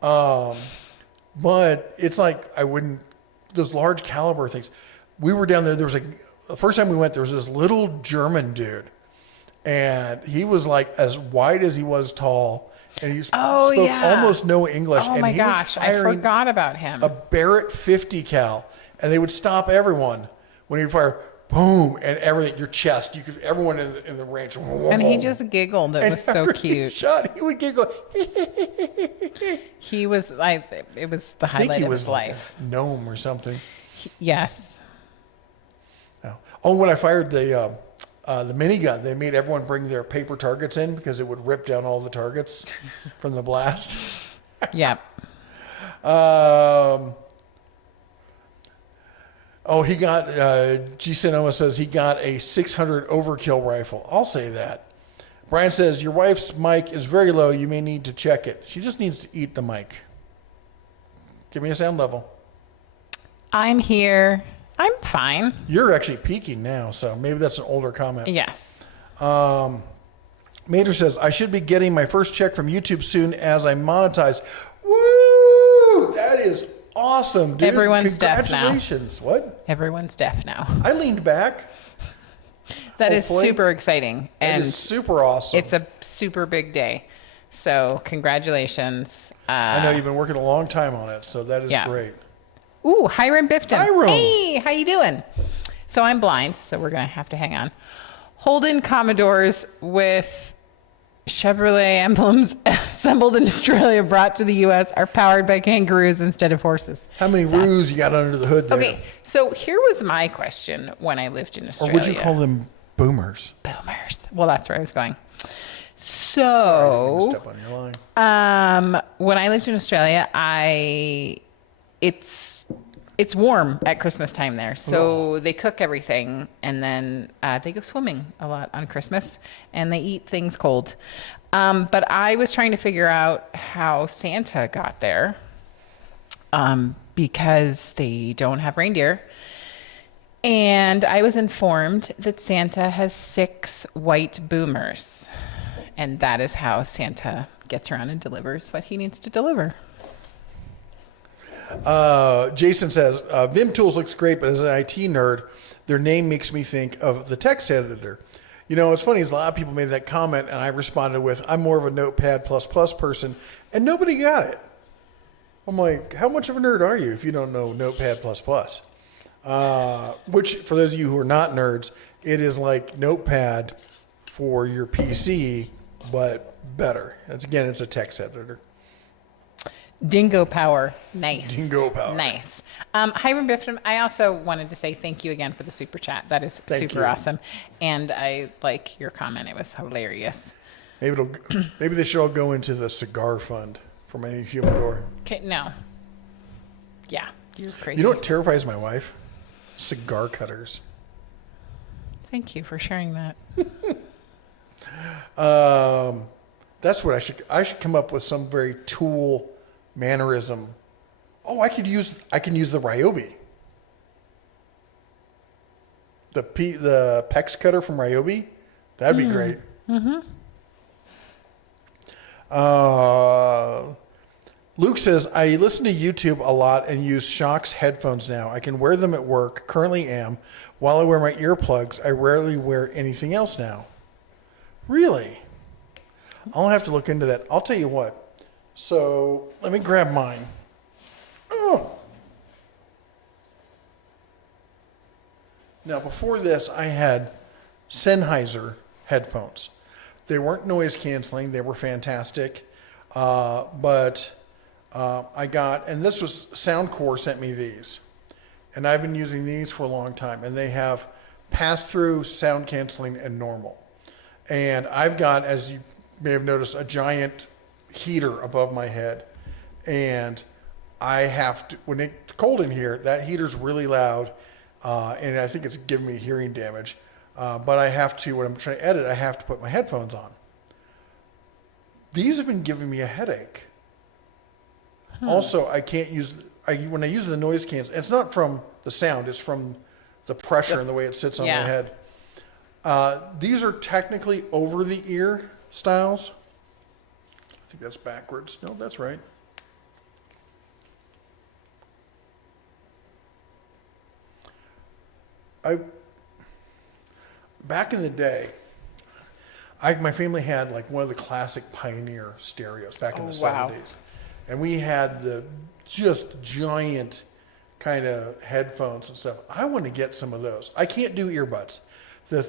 But it's like, those large caliber things. We were down there. The first time we went, there was this little German dude, and he was like as wide as he was tall, and he spoke almost no English. Oh my gosh, I forgot about him. A Barrett 50 cal, and they would stop everyone when he would fire. Boom, and everything, your chest, everyone in the range. And he just giggled. It was so cute. He would giggle. He was like, it was the highlight of his life. Like a gnome or something. Yes. Oh, when I fired the minigun, they made everyone bring their paper targets in because it would rip down all the targets from the blast. Yep. He got, G. Sonoma says he got a 600 overkill rifle. I'll say that. Brian says, your wife's mic is very low. You may need to check it. She just needs to eat the mic. Give me a sound level. I'm here. I'm fine. You're actually peaking now, so maybe that's an older comment. Yes. Mater says, I should be getting my first check from YouTube soon as I monetize. Woo! That is awesome, dude. Everyone's deaf now. Congratulations. What? Everyone's deaf now. I leaned back. That is super exciting. And it's super awesome. It's a super big day. So congratulations. I know you've been working a long time on it, so that is great. Ooh, Hiram Bifton. Hiram. Hey, how you doing? So I'm blind, so we're going to have to hang on. Holden Commodores with Chevrolet emblems assembled in Australia, brought to the U.S., are powered by kangaroos instead of horses. How many roos you got under the hood there? Okay, so here was my question when I lived in Australia. Or would you call them boomers? Boomers. Well, that's where I was going. So, sorry, I didn't step on your line. When I lived in Australia, it's warm at Christmas time there. So they cook everything, and then they go swimming a lot on Christmas, and they eat things cold. But I was trying to figure out how Santa got there because they don't have reindeer. And I was informed that Santa has 6 white boomers. And that is how Santa gets around and delivers what he needs to deliver. Jason says, Vim Tools looks great, but as an IT nerd, their name makes me think of the text editor. You know, what's funny is a lot of people made that comment, and I responded with, I'm more of a Notepad++ person, and nobody got it. I'm like, how much of a nerd are you if you don't know Notepad++? Which, for those of you who are not nerds, it is like Notepad for your PC, but better. It's a text editor. Dingo Power. Nice. Dingo Power. Nice. Hiram Bifton, I also wanted to say thank you again for the super chat. That is super awesome. And I like your comment. It was hilarious. Maybe they should all go into the cigar fund from any humidor. Okay, no. Yeah, you're crazy. You know what terrifies my wife? Cigar cutters. Thank you for sharing that. That's what I should come up with some very Tool mannerism. Oh, I can use the Ryobi. The PEX cutter from Ryobi. That'd be great. Luke says, I listen to YouTube a lot and use Shox headphones now. I can wear them at work, currently am. While I wear my earplugs, I rarely wear anything else now. Really? I'll have to look into that. I'll tell you what. So let me grab mine. Oh. Now, before this, I had Sennheiser headphones. They weren't noise canceling. They were fantastic. But I got, and this was Soundcore sent me these. And I've been using these for a long time. And they have pass-through, sound canceling, and normal. And I've got, as you may have noticed, a giant heater above my head. And I have to, when it's cold in here, that heater's really loud. And I think it's giving me hearing damage. But I have to, when I'm trying to edit, I have to put my headphones on. These have been giving me a headache. Also, I can't use, when I use the noise cancel, it's not from the sound, it's from the pressure and the way it sits on my head. These are technically over-the-ear styles. I think that's backwards. No, that's right. Back in the day, my family had like one of the classic Pioneer stereos back in the 70s. And we had the just giant kind of headphones and stuff. I want to get some of those. I can't do earbuds.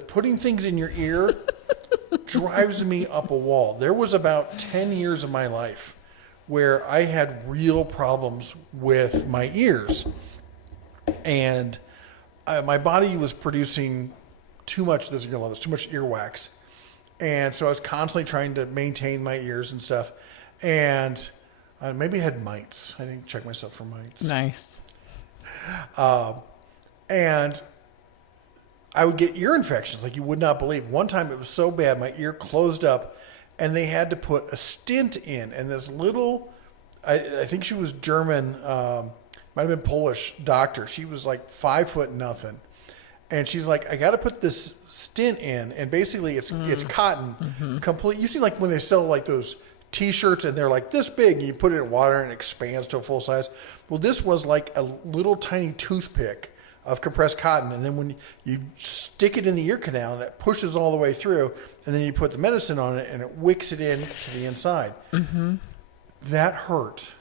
Putting things in your ear drives me up a wall. There was about 10 years of my life where I had real problems with my ears. And my body was producing too much, this is going to love this, too much earwax. And so I was constantly trying to maintain my ears and stuff. And maybe I had mites. I didn't check myself for mites. Nice. And I would get ear infections like you would not believe. One time it was so bad, my ear closed up and they had to put a stent in. And this little, I think she was German, might have been Polish doctor. She was like 5'0". And she's like, I got to put this stent in. And basically it's cotton. Complete. You see like when they sell like those T-shirts and they're like this big, and you put it in water and it expands to a full size. Well, this was like a little tiny toothpick of compressed cotton. And then when you stick it in the ear canal and it pushes all the way through, and then you put the medicine on it and it wicks it in to the inside. That hurt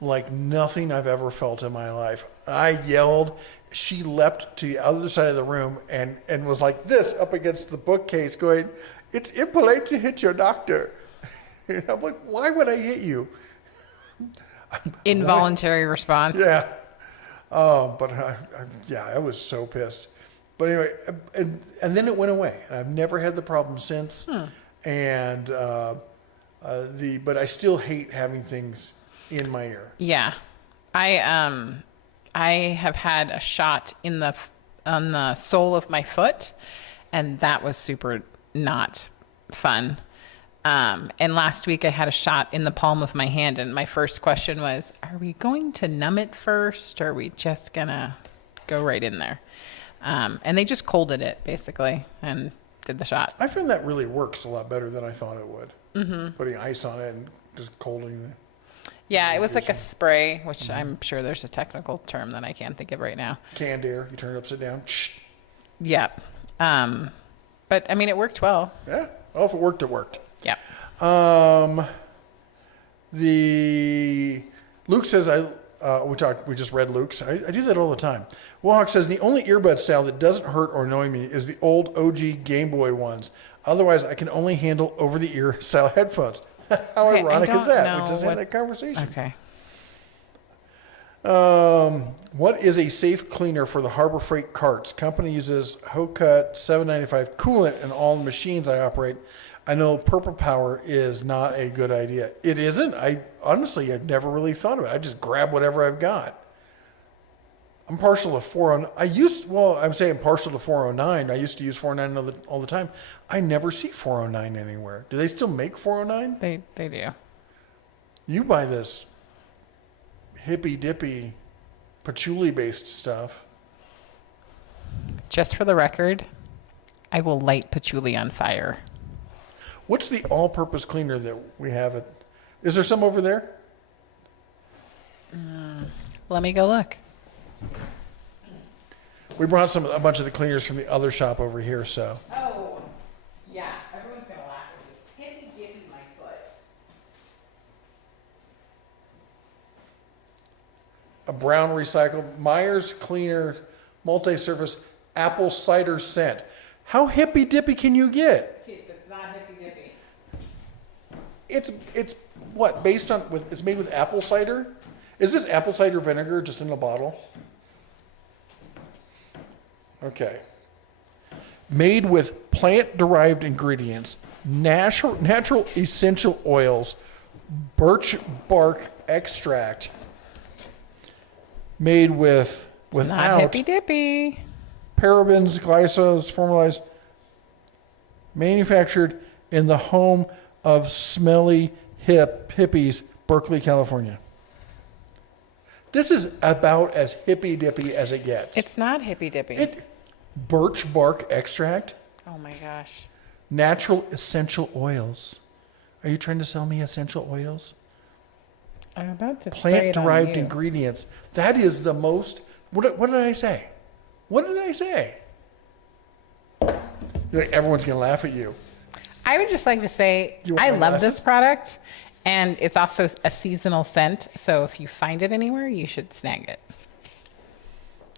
like nothing I've ever felt in my life. I yelled. She leapt to the other side of the room and was like this up against the bookcase going, "It's impolite to hit your doctor." And I'm like, why would I hit you? Involuntary response. Yeah. But I was so pissed. But anyway, and then it went away. And I've never had the problem since. And but I still hate having things in my ear. Yeah. I have had a shot on the sole of my foot, and that was super not fun. And last week I had a shot in the palm of my hand, and my first question was, are we going to numb it first, or are we just gonna go right in there? And they just colded it basically and did the shot. I found that really works a lot better than I thought it would. Putting ice on it and just colding it. Yeah, it was like a spray, which I'm sure there's a technical term that I can't think of right now. Canned air, you turn it upside down. Yeah. But I mean, it worked well. Yeah. Well, if it worked, it worked. Yeah. Luke says we just read Luke's. I do that all the time. Wohawk says the only earbud style that doesn't hurt or annoy me is the old OG Game Boy ones. Otherwise, I can only handle over the ear style headphones. How ironic is that? We just had that conversation. Okay. What is a safe cleaner for the Harbor Freight carts? Company uses Hocut 795 coolant in all the machines I operate. I know purple power is not a good idea. It isn't. I honestly had never really thought of it. I just grab whatever I've got. I'm partial to 409. I'm saying partial to 409. I used to use 409 all the time. I never see 409 anywhere. Do they still make 409? They do. You buy this hippy dippy patchouli based stuff. Just for the record, I will light patchouli on fire. What's the all-purpose cleaner that we have? Is there some over there? Let me go look. We brought a bunch of the cleaners from the other shop over here, so. Oh, yeah. Everyone's going to laugh at me. Hippy dippy my foot. A brown recycled Myers cleaner multi-surface apple cider scent. How hippy dippy can you get? It's not hippy dippy. It's what, based on it's made with apple cider? Is this apple cider vinegar just in a bottle? Okay. Made with plant-derived ingredients, natural essential oils, birch bark extract. Made It's not without hippy dippy. parabens, glycos, formalized, manufactured in the home of smelly hippies, Berkeley, California. This is about as hippy dippy as it gets. It's not hippy dippy. Birch bark extract, Oh my gosh. natural essential oils. Are you trying to sell me essential oils? I'm about to spray it on Plant-derived you. ingredients. That is the most. What did I say? What did I say? Everyone's gonna laugh at you. I would just like to say You want I my love glasses? this product, and it's also a seasonal scent. So if you find it anywhere, you should snag it.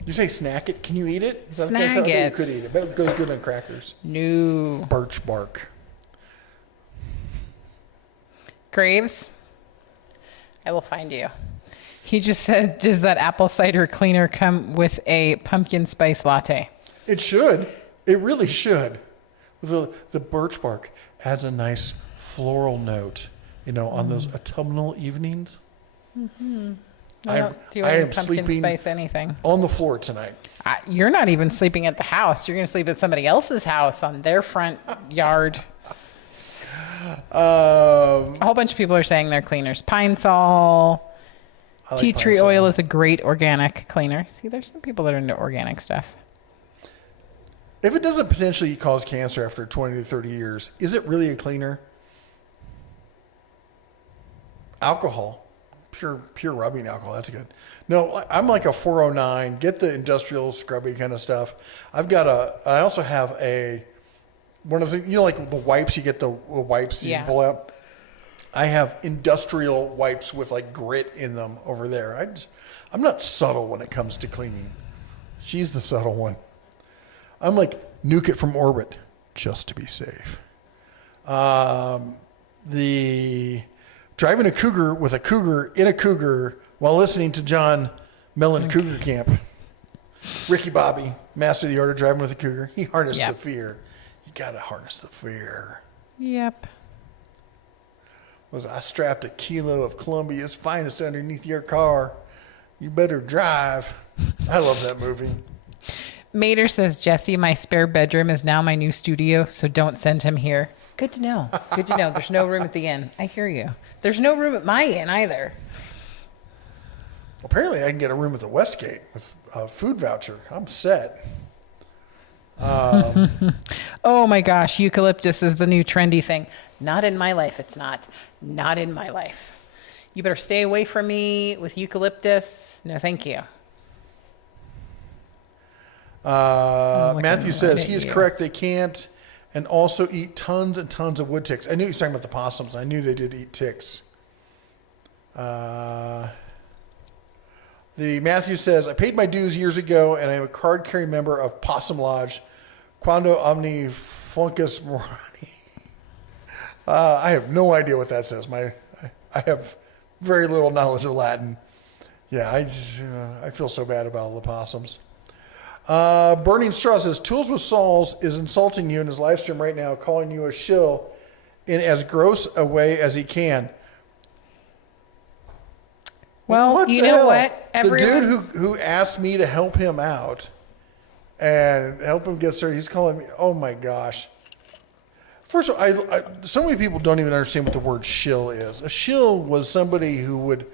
You say snack it? Can you eat it? Is that- Snag I bet it. You could eat it, but it goes good on crackers. No. Birch bark. Graves, I will find you. He just said, does that apple cider cleaner come with a pumpkin spice latte? It should. It really should. The birch bark adds a nice floral note, on those autumnal evenings. Mm-hmm. I Do you want am pumpkin sleeping spice anything? on the floor tonight. You're not even sleeping at the house. You're going to sleep at somebody else's house on their front yard. A whole bunch of people are saying they're cleaners. Pine Sol. I like Tea Pine tree Sol. oil is a great organic cleaner. See, there's some people that are into organic stuff. If it doesn't potentially cause cancer after 20 to 30 years, is it really a cleaner? Alcohol, pure rubbing alcohol, that's good. No, I'm like a 409, get the industrial scrubby kind of stuff. I also have one of the, like the wipes, you get the wipes you pull out. I have industrial wipes with like grit in them over there. I'm not subtle when it comes to cleaning. She's the subtle one. I'm like, nuke it from orbit, just to be safe. The driving a Cougar with a Cougar in a Cougar while listening to John Mellon Cougar Camp. Ricky Bobby, master of the art of driving with a Cougar. He harnessed the fear. You got to harness the fear. Yep. I strapped a kilo of Columbia's finest underneath your car. You better drive. I love that movie. Mater says, Jesse, my spare bedroom is now my new studio, so don't send him here. Good to know. Good to know. There's no room at the inn. I hear you. There's no room at my inn either. Apparently, I can get a room at the Westgate with a food voucher. I'm set. Oh my gosh, eucalyptus is the new trendy thing. Not in my life, it's not. Not in my life. You better stay away from me with eucalyptus. No, thank you. Matthew says at he is you. correct. They can't, and also eat tons and tons of wood ticks. I knew he was talking about the possums. I knew they did eat ticks. The Matthew says, I paid my dues years ago, and I am a card-carrying member of Possum Lodge. Quando omni fluncus morani. I have no idea what that says. I have very little knowledge of Latin. Yeah, I feel so bad about all the possums. Burning Straw says, Tools with Sauls is insulting you in his live stream right now, calling you a shill in as gross a way as he can. Well, What you the know hell? what? The dude who asked me to help him out and help him get started, he's calling me, oh my gosh. First of all, so many people don't even understand what the word shill is. A shill was somebody who would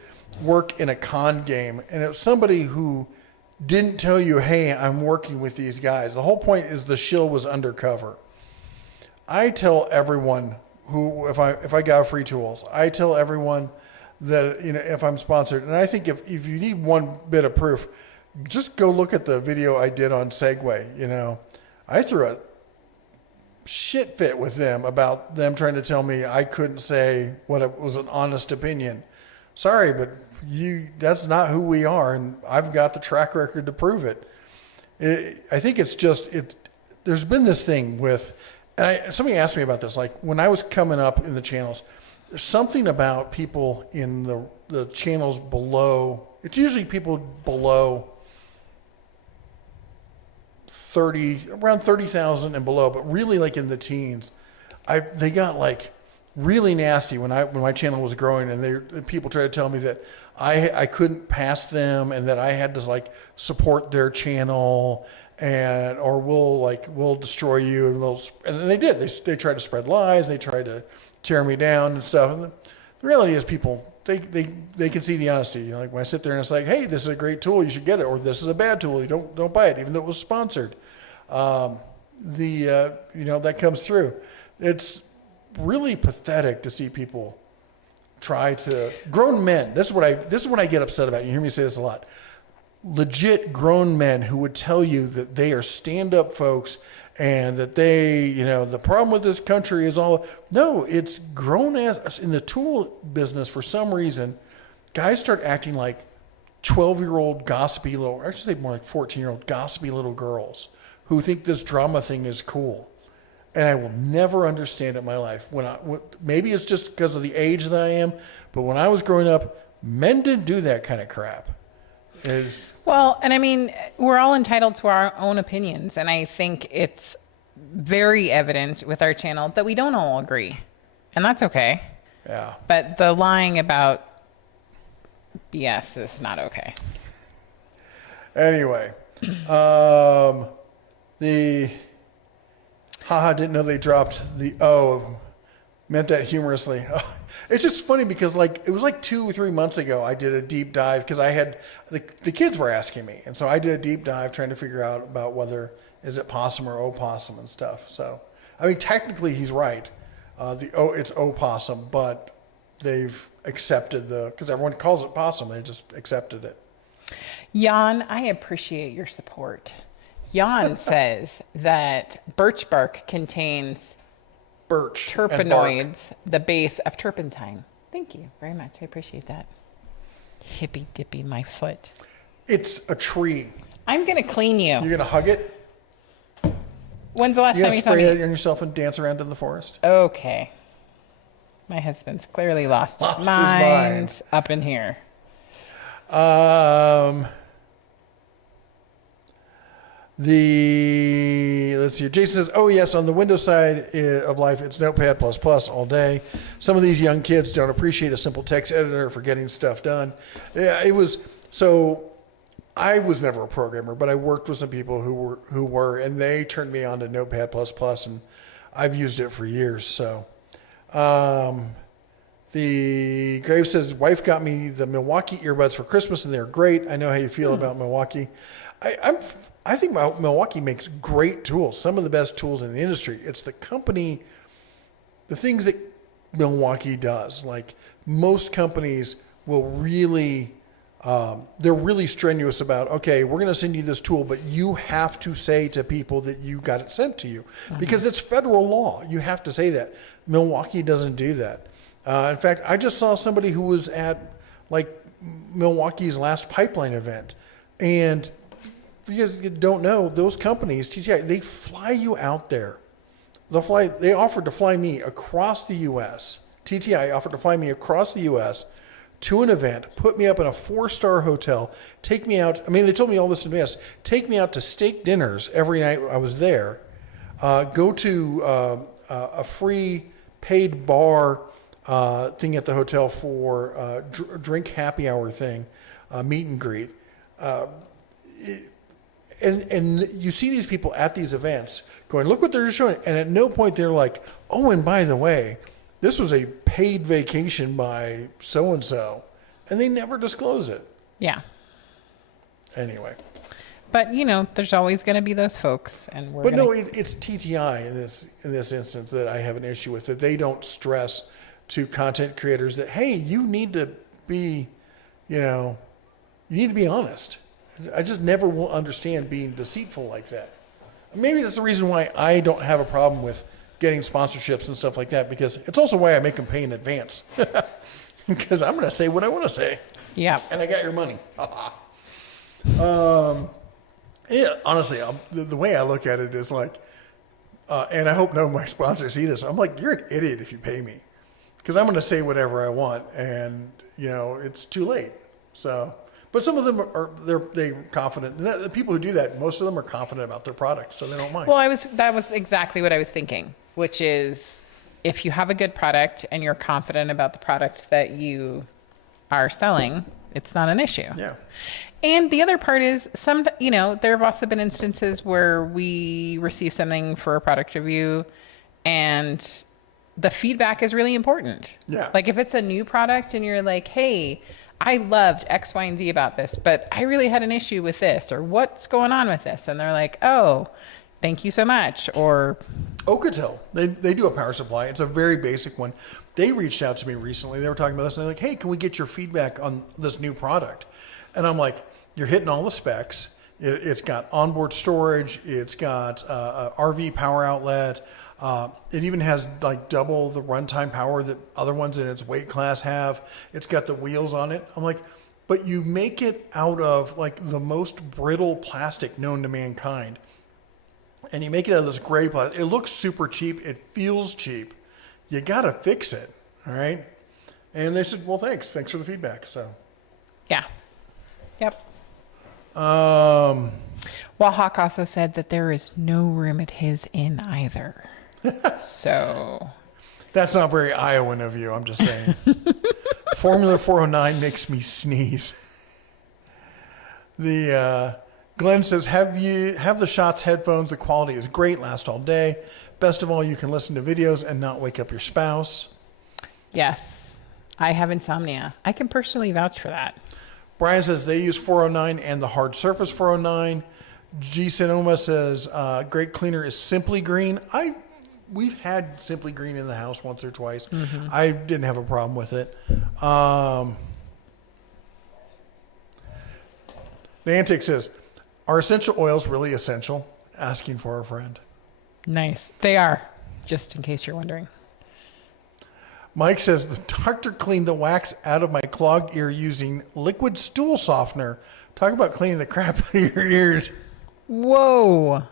work in a con game, and it was somebody who didn't tell you, hey, I'm working with these guys. The whole point is the shill was undercover. I tell everyone who, if I got free tools, I tell everyone that, you know, if I'm sponsored, and I think if you need one bit of proof, just go look at the video I did on Segway. You know, I threw a shit fit with them about them trying to tell me I couldn't say what was an honest opinion. Sorry, but that's not who we are, and I've got the track record to prove it. I think it's just, there's been this thing with, and somebody asked me about this, like when I was coming up in the channels, there's something about people in the channels below, it's usually people below around 30,000 and below, but really like in the teens, they got like really nasty when my channel was growing, and people tried to tell me that I couldn't pass them and that I had to like support their channel or we'll destroy you, and they did. They tried to spread lies, they tried to tear me down and stuff. And the reality is people they can see the honesty. You know, like when I sit there and it's like, hey, this is a great tool, you should get it, or this is a bad tool, you don't buy it, even though it was sponsored. That comes through. It's really pathetic to see people try to, grown men. This is what I get upset about. You hear me say this a lot. Legit grown men who would tell you that they are stand-up folks and that the problem with this country is no, it's grown ass. In the tool business, for some reason, guys start acting like 12-year-old gossipy I should say more like 14-year-old gossipy little girls who think this drama thing is cool. And I will never understand it in my life. Maybe it's just because of the age that I am, but when I was growing up, men didn't do that kind of crap. Well, and I mean, we're all entitled to our own opinions, and I think it's very evident with our channel that we don't all agree, and that's okay. Yeah. But the lying about BS is not okay. Anyway, didn't know they dropped the O. Meant that humorously. It's just funny because it was like 2 or 3 months ago I did a deep dive because I had the kids were asking me, and so I did a deep dive trying to figure out about whether is it possum or opossum and stuff. So I mean technically he's right. It's opossum, but they've accepted because everyone calls it possum, they just accepted it. Jan, I appreciate your support. Jan says that birch bark contains terpenoids, the base of turpentine. Thank you very much. I appreciate that. Hippy dippy my foot. It's a tree. I'm going to clean you. You're going to hug it? When's the last time you saw me? Spray it on yourself and dance around in the forest? Okay. My hust's clearly lost his mind up in here. Let's see. Jason says, "Oh yes, on the Windows side of life, it's Notepad++ all day. Some of these young kids don't appreciate a simple text editor for getting stuff done." Yeah, it was. So, I was never a programmer, but I worked with some people who were, and they turned me on to Notepad++, and I've used it for years. So, the Grave says, "Wife got me the Milwaukee earbuds for Christmas, and they're great. I know how you feel about Milwaukee. I think Milwaukee makes great tools, some of the best tools in the industry. It's the company, the things that Milwaukee does. Like most companies will really, they're really strenuous about, okay, we're going to send you this tool, but you have to say to people that you got it sent to you because it's federal law. You have to say that. Milwaukee doesn't do that. In fact, I just saw somebody who was at Milwaukee's last pipeline event, and if you guys don't know, those companies, TTI, they fly you out there. They offered to fly me across the U.S. TTI offered to fly me across the U.S. to an event, put me up in a 4-star hotel, take me out. I mean, they told me all this in advance. Take me out to steak dinners every night I was there. Go to a free paid bar thing at the hotel for drink happy hour thing, meet and greet. And you see these people at these events going, look what they're showing. And at no point they're like, oh, and by the way, this was a paid vacation by so-and-so. And they never disclose it. Yeah. Anyway. But, you know, there's always going to be those folks. And we're But no, it's TTI in this instance that I have an issue with, that they don't stress to content creators that, hey, you need to be, you need to be honest. I just never will understand being deceitful like that. Maybe that's the reason why I don't have a problem with getting sponsorships and stuff like that, because it's also why I make them pay in advance. Because I'm going to say what I want to say. Yeah. And I got your money. Yeah, honestly, the way I look at it is like, and I hope none of my sponsors see this, I'm like, you're an idiot if you pay me. Because I'm going to say whatever I want, and, it's too late. So, but some of them they're confident. The people who do that, most of them are confident about their product, so they don't mind. Well, that was exactly what I was thinking, which is if you have a good product and you're confident about the product that you are selling, it's not an issue. Yeah. And the other part is there have also been instances where we receive something for a product review and the feedback is really important. Yeah. Like if it's a new product and you're like, hey, I loved X, Y, and Z about this, but I really had an issue with this, or what's going on with this? And they're like, oh, thank you so much. Or Ocotel, they do a power supply. It's a very basic one. They reached out to me recently. They were talking about this, and they're like, hey, can we get your feedback on this new product? And I'm like, you're hitting all the specs. It's got onboard storage. It's got a RV power outlet. It even has like double the runtime power that other ones in its weight class have. It's got the wheels on it. I'm like, but you make it out of like the most brittle plastic known to mankind. And you make it out of this gray plastic. It looks super cheap. It feels cheap. You got to fix it. All right. And they said, well, thanks. Thanks for the feedback. So, yeah. Yep. Um, Well, Hawk also said that there is no room at his inn either. So that's not very Iowan of you. I'm just saying. Formula 409 makes me sneeze. Glenn says, have the Shots headphones. The quality is great. Last all day. Best of all, you can listen to videos and not wake up your spouse. Yes, I have insomnia. I can personally vouch for that. Brian says they use 409 and the hard surface 409. G. Sonoma says great cleaner is Simply Green. We've had Simply Green in the house once or twice. Mm-hmm. I didn't have a problem with it. Niantic says, are essential oils really essential? Asking for a friend. Nice. They are, just in case you're wondering. Mike says, the doctor cleaned the wax out of my clogged ear using liquid stool softener. Talk about cleaning the crap out of your ears. Whoa.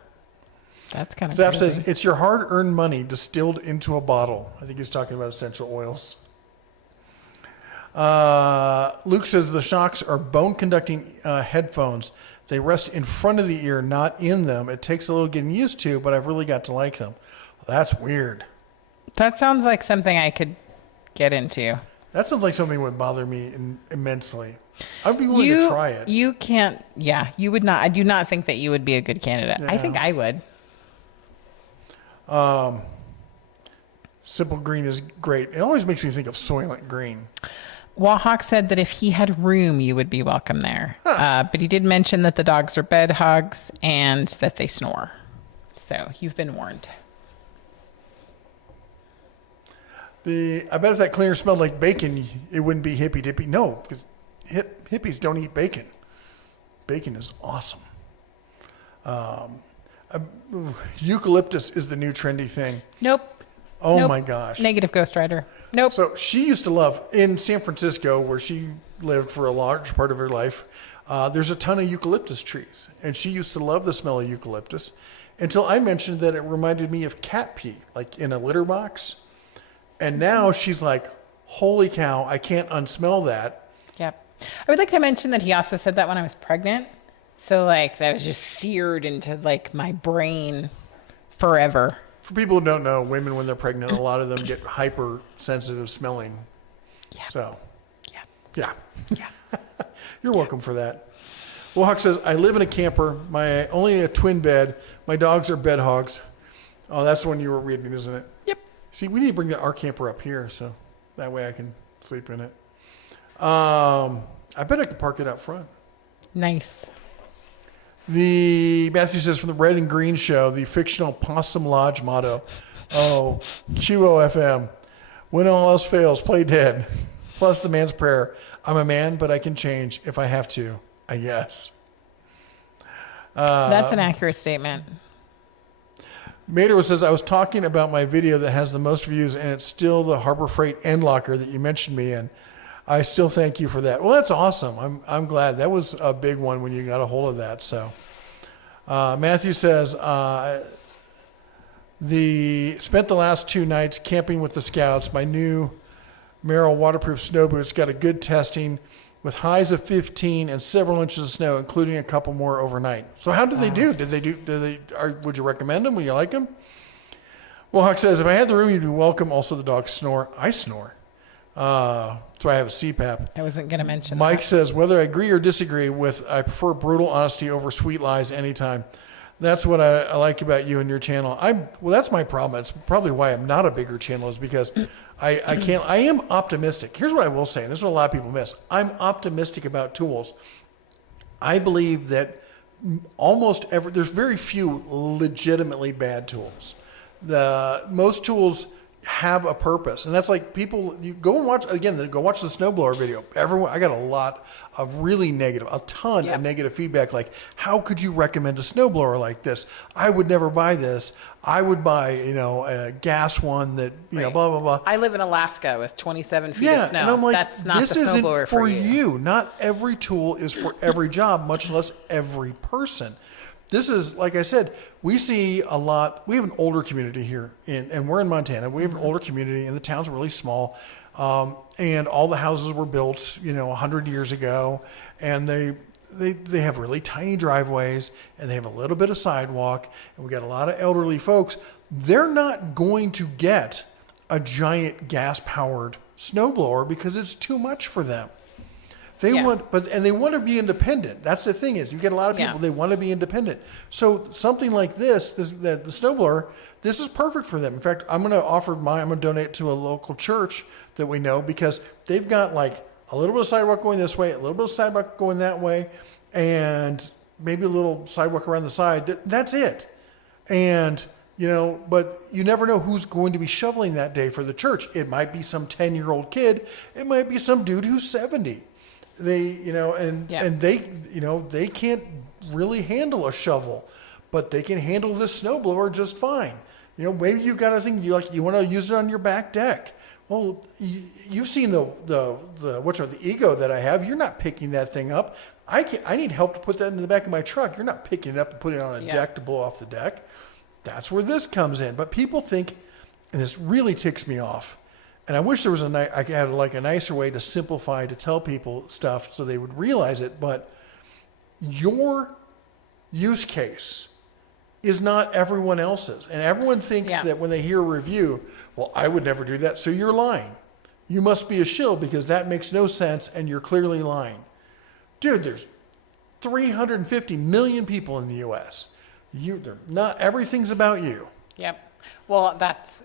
That's kind of Zap crazy. says, it's your hard-earned money distilled into a bottle. I think he's talking about essential oils. Luke says, the Shocks are bone-conducting headphones. They rest in front of the ear, not in them. It takes a little getting used to, but I've really got to like them. Well, that's weird. That sounds like something I could get into. That sounds like something that would bother me immensely. I'd be willing to try it. You can't. Yeah, you would not. I do not think that you would be a good candidate. Yeah. I think I would. Simple Green is great. It always makes me think of Soylent Green. Wahawk said that if he had room, you would be welcome there. But he did mention that the dogs are bed hogs and that they snore. So you've been warned. I bet if that cleaner smelled like bacon, it wouldn't be hippy dippy. No, because hippies don't eat bacon. Bacon is awesome. Eucalyptus is the new trendy thing. Nope. Oh Nope. my gosh. Negative Ghost Rider. Nope. So she used to love, in San Francisco, where she lived for a large part of her life, there's a ton of eucalyptus trees. And she used to love the smell of eucalyptus until I mentioned that it reminded me of cat pee, like in a litter box. And now she's like, holy cow, I can't unsmell that. Yep. I would like to mention that he also said that when I was pregnant. So like that was just seared into like my brain forever. For people who don't know, women when they're pregnant, a lot of them get hypersensitive smelling. Yeah. So, Yeah. yeah. You're welcome for that. Well, Huck says, I live in a camper. My only a twin bed. My dogs are bed hogs. Oh, that's the one you were reading, isn't it? Yep. See, we need to bring our camper up here, so that way I can sleep in it. I bet I could park it out front. Nice. The Matthew says from the Red and Green Show, the fictional Possum Lodge motto. Oh, QOFM. When all else fails, play dead. Plus the man's prayer. I'm a man, but I can change if I have to, I guess. That's an accurate statement. Mater says, I was talking about my video that has the most views, and it's still the Harbor Freight end locker that you mentioned me in. I still thank you for that. Well, that's awesome. I'm glad. That was a big one when you got a hold of that. So, Matthew says, spent the last 2 nights camping with the scouts. My new Merrill waterproof snow boots got a good testing with highs of 15 and several inches of snow, including a couple more overnight. So how did they do? Would you recommend them? Would you like them? Well, Huck says, if I had the room, you'd be welcome. Also, the dogs snore. I snore. So I have a CPAP. I wasn't going to mention Mike that. says, whether I agree or disagree with, I prefer brutal honesty over sweet lies anytime. That's what I like about you and your channel. Well, that's my problem. It's probably why I'm not a bigger channel is because I am optimistic. Here's what I will say, and this is what a lot of people miss. I'm optimistic about tools. I believe that there's very few legitimately bad tools. Most tools have a purpose, and that's like people. You go and watch again. Go watch the snowblower video. I got a lot of really negative, a ton of negative feedback. Like, how could you recommend a snowblower like this? I would never buy this. I would buy, a gas one that, blah blah blah. I live in Alaska with 27 feet of snow. And I'm like, that's not this the snowblower isn't for you. you. Not every tool is for every job, much less every person. This is, like I said, we see a lot. We have an older community here, and we're in Montana. We have an older community, and the town's really small. And all the houses were built, 100 years ago, and they have really tiny driveways, and they have a little bit of sidewalk, and we got a lot of elderly folks. They're not going to get a giant gas-powered snowblower because it's too much for them. They want to be independent. That's the thing is, you get a lot of people, they want to be independent. So something like the snowblower, this is perfect for them. In fact, I'm going to donate to a local church that we know because they've got like a little bit of sidewalk going this way, a little bit of sidewalk going that way, and maybe a little sidewalk around the side. That's it. And, but you never know who's going to be shoveling that day for the church. It might be some 10-year-old kid. It might be some dude who's 70. They can't really handle a shovel, but they can handle this snowblower just fine. Maybe you've got a thing you want to use it on your back deck. Well, you've seen the Ego that I have. You're not picking that thing up. I need help to put that in the back of my truck. You're not picking it up and putting it on a deck to blow off the deck. That's where this comes in. But people think, and this really ticks me off. And I wish there was I had like a nicer way to simplify, to tell people stuff so they would realize it. But your use case is not everyone else's. And everyone thinks that when they hear a review, well, I would never do that. So you're lying. You must be a shill because that makes no sense and you're clearly lying. Dude, there's 350 million people in the U.S. Not everything's about you. Yep. Well,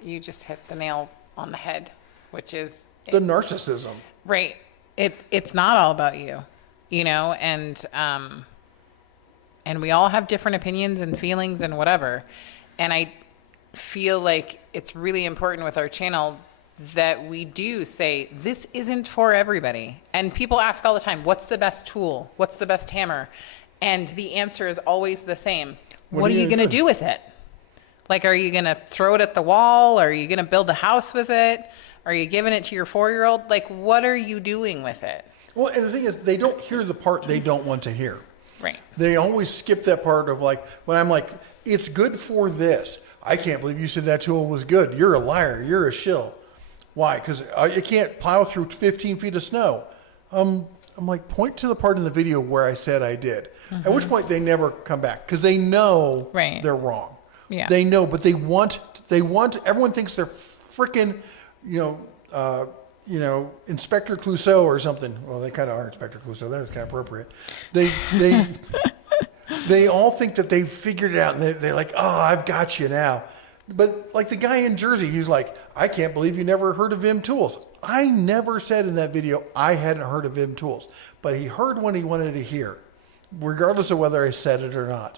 you just hit the nail on the head, which is the narcissism. Right. It's not all about you, and we all have different opinions and feelings and whatever. And I feel like it's really important with our channel that we do say, this isn't for everybody. And people ask all the time, what's the best tool? What's the best hammer? And the answer is always the same. What are you going to do with it? Like, are you going to throw it at the wall? Are you going to build a house with it? Are you giving it to your 4-year-old? Like, what are you doing with it? Well, and the thing is, they don't hear the part they don't want to hear. Right. They always skip that part of like, when I'm like, it's good for this. I can't believe you said that tool was good. You're a liar. You're a shill. Why? Because you can't plow through 15 feet of snow. I'm like, point to the part in the video where I said I did. At which point they never come back because they know they're wrong. Yeah. They know, but they want Everyone thinks they're freaking, Inspector Clouseau or something. Well, they kind of are Inspector Clouseau. That was kind of appropriate. They all think that they've figured it out, and they're like, oh, I've got you now. But like the guy in Jersey, he's like, I can't believe you never heard of Vim Tools. I never said in that video I hadn't heard of Vim Tools, but he heard what he wanted to hear, regardless of whether I said it or not.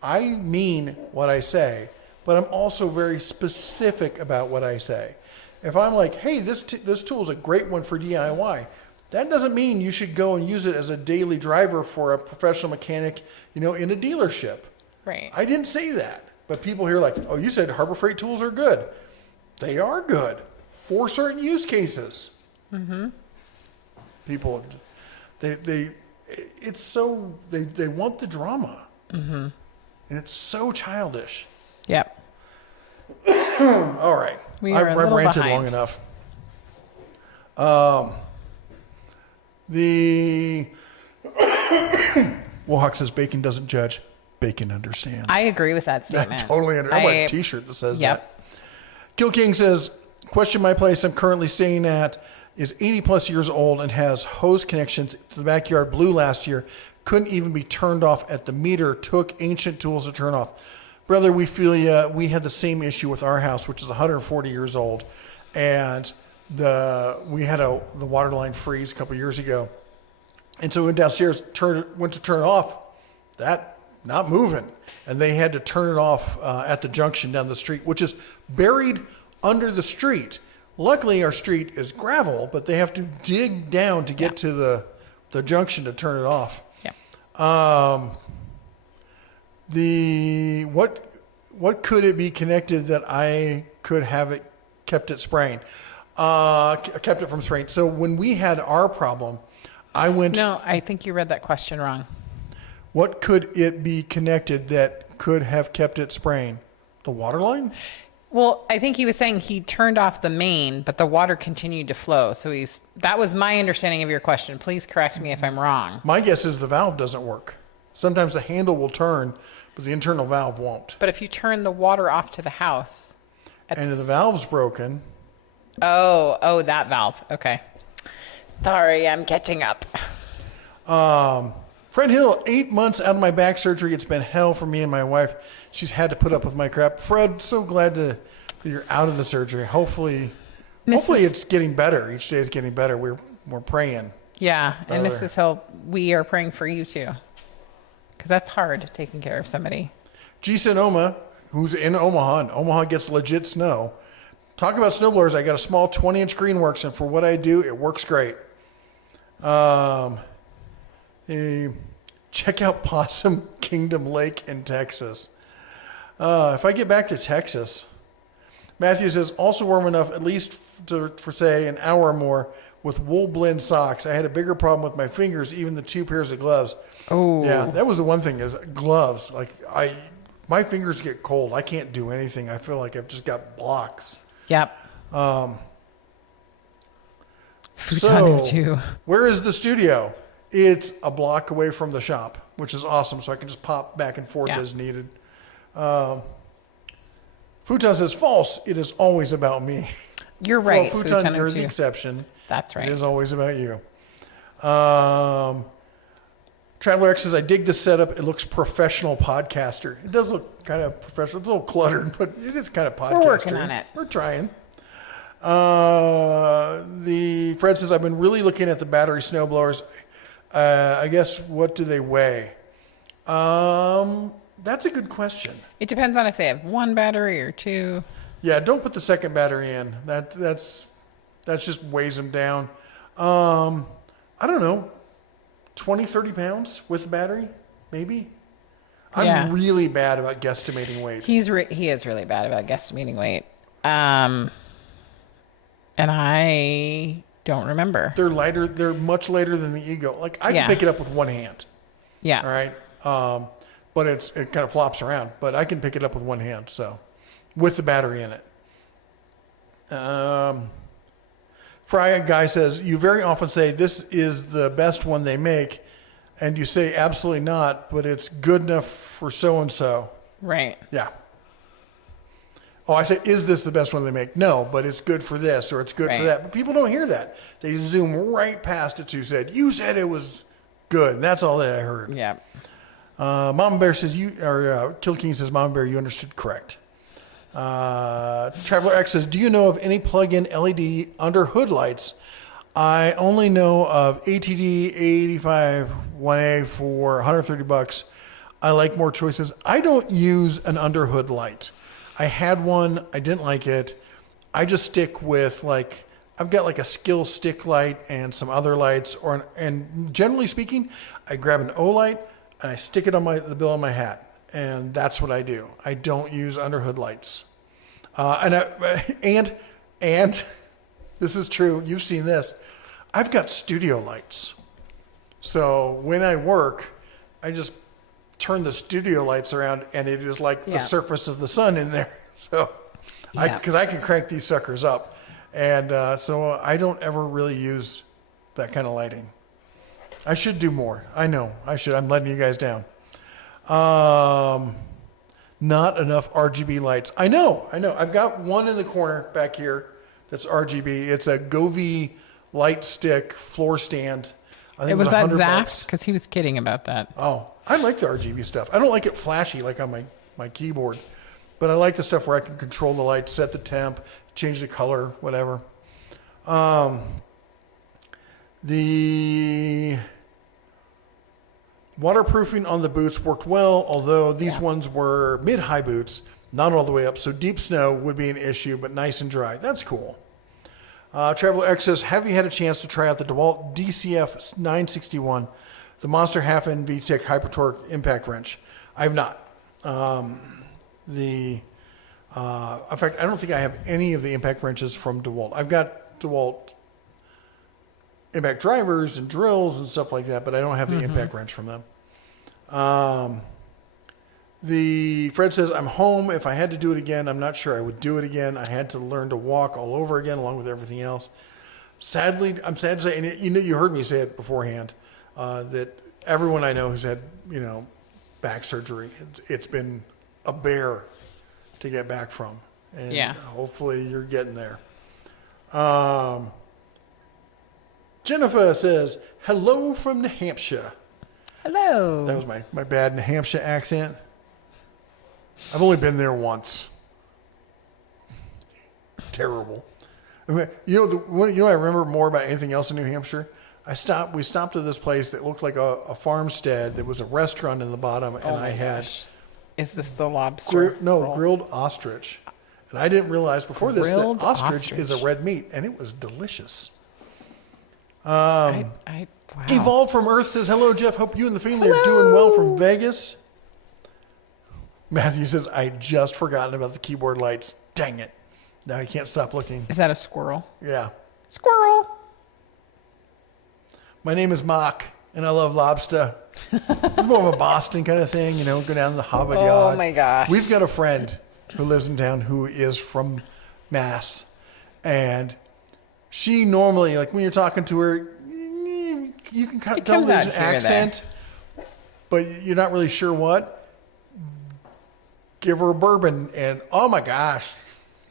I mean what I say, but I'm also very specific about what I say. If I'm like, hey, this tool is a great one for DIY, that doesn't mean you should go and use it as a daily driver for a professional mechanic, in a dealership. Right. I didn't say that. But people here like, oh, you said Harbor Freight tools are good. They are good for certain use cases. Mm-hmm. People, they want the drama. Mm-hmm. And it's so childish. Yep. All right. I've ranted long enough. The Wohawk says bacon doesn't judge. Bacon understands. I agree with that statement. I totally understand. I want a t-shirt that says that. Kill King says, question, my place I'm currently staying at is 80 plus years old and has hose connections to the backyard, blew last year. Couldn't even be turned off at the meter. Took ancient tools to turn off. Brother, we feel ya. We had the same issue with our house, which is 140 years old. And we had the water line freeze a couple years ago. And so we went downstairs, went to turn it off. That not moving. And they had to turn it off at the junction down the street, which is buried under the street. Luckily, our street is gravel, but they have to dig down to get to the junction to turn it off. Yeah. What could it be connected that I could have it kept it spraying? Kept it from spraying. So when we had our problem, No, I think you read that question wrong. What could it be connected that could have kept it spraying? The water line? Well, I think he was saying he turned off the main, but the water continued to flow. So that was my understanding of your question. Please correct me if I'm wrong. My guess is the valve doesn't work. Sometimes the handle will turn, but the internal valve won't. But if you turn the water off to the house. And the valve's broken. Oh, that valve. Okay. Sorry, I'm catching up. Fred Hill, 8 months out of my back surgery. It's been hell for me and my wife. She's had to put up with my crap. Fred, so glad that you're out of the surgery. Hopefully it's getting better. Each day is getting better. We're praying. Yeah, and Mrs. Hill, we are praying for you too. Because that's hard, taking care of somebody. G. Sonoma, who's in Omaha, and Omaha gets legit snow. Talk about snowblowers. I got a small 20-inch Greenworks, and for what I do, it works great. Check out Possum Kingdom Lake in Texas. If I get back to Texas, Matthew says, also warm enough at least for say an hour or more with wool blend socks. I had a bigger problem with my fingers, even the 2 pairs of gloves. Oh, yeah, that was the one thing is gloves. Like my fingers get cold. I can't do anything. I feel like I've just got blocks. Yep. So, where is the studio? It's a block away from the shop, which is awesome. So I can just pop back and forth as needed. Futon says, false. It is always about me. You're right. Well, Futon, you're the exception. That's right. It is always about you. Traveler X says, I dig this setup. It looks professional podcaster. It does look kind of professional. It's a little cluttered, but it is kind of podcaster. We're working on it. We're trying. The Fred says, I've been really looking at the battery snowblowers. I guess, what do they weigh? That's a good question. It depends on if they have 1 battery or 2. Yeah, don't put the second battery in. That's just weighs them down. I don't know, 20, 30 pounds with the battery, maybe. I'm really bad about guesstimating weight. He is really bad about guesstimating weight. And I don't remember. They're lighter. They're much lighter than the Ego. Like I can pick it up with one hand. Yeah. All right. But it kind of flops around. But I can pick it up with one hand. So, with the battery in it. Fry Guy says, you very often say this is the best one they make, and you say absolutely not, but it's good enough for so and so. Right. Yeah. Oh, I say, is this the best one they make? No, but it's good for this or it's good for Right. that. But people don't hear that. They zoom right past it. You said it was good. And that's all that I heard. Yeah. Mama Bear says Kill King says, Mama Bear, you understood correct. Traveler X says, do you know of any plug-in LED under hood lights? I only know of ATD 85 1A for $130. I like more choices. I don't use an under hood light. I had one. I didn't like it. I just stick with I've got like a skill stick light and some other lights, and generally speaking, I grab an O light and I stick it on the bill of my hat, and that's what I do. I don't use underhood lights, and this is true. You've seen this. I've got studio lights, so when I work, I just turn the studio lights around, and it is like the surface of the sun in there. So, because I can crank these suckers up, and so I don't ever really use that kind of lighting. I should do more. I know I should. I'm letting you guys down. Not enough RGB lights. I know. I've got one in the corner back here that's RGB. It's a Govee light stick floor stand. I think It was that $100. Zach's because he was kidding about that. Oh, I like the RGB stuff. I don't like it flashy like on my keyboard, but I like the stuff where I can control the light, set the temp, change the color, whatever. The waterproofing on the boots worked well, although these ones were mid-high boots, not all the way up. So deep snow would be an issue, but nice and dry. That's cool. Traveler X says, have you had a chance to try out the DeWalt DCF 961, the Monster half-end VTEC Hypertorque impact wrench? I have not. In fact, I don't think I have any of the impact wrenches from DeWalt. I've got DeWalt impact drivers and drills and stuff like that, but I don't have the impact wrench from them. Fred says, I'm home. If I had to do it again, I'm not sure I would do it again. I had to learn to walk all over again, along with everything else. Sadly, I'm sad to say, and you heard me say it beforehand, that everyone I know who's had, back surgery, it's been a bear to get back from. And hopefully you're getting there. Jennifer says, hello from New Hampshire. Hello. That was my bad New Hampshire accent. I've only been there once. Terrible. I mean, I remember more about anything else in New Hampshire. We stopped at this place that looked like a farmstead. There was a restaurant in the bottom, and I had Is this the lobster? roll? grilled ostrich. And I didn't realize before this that Grilled ostrich is a ostrich. red meat, and it was delicious. Wow. Evolved from Earth says, hello, Jeff. Hope you and the family are doing well from Vegas. Matthew says, I just forgotten about the keyboard lights. Dang it. Now he can't stop looking. Is that a squirrel? Yeah. Squirrel. My name is Mock, and I love lobster. It's more of a Boston kind of thing, go down to the Hobbit Yard. Oh, my gosh. We've got a friend who lives in town who is from Mass, and she normally, like when you're talking to her, you can tell comes there's out an here or accent, but you're not really sure what. Give her a bourbon, and oh my gosh,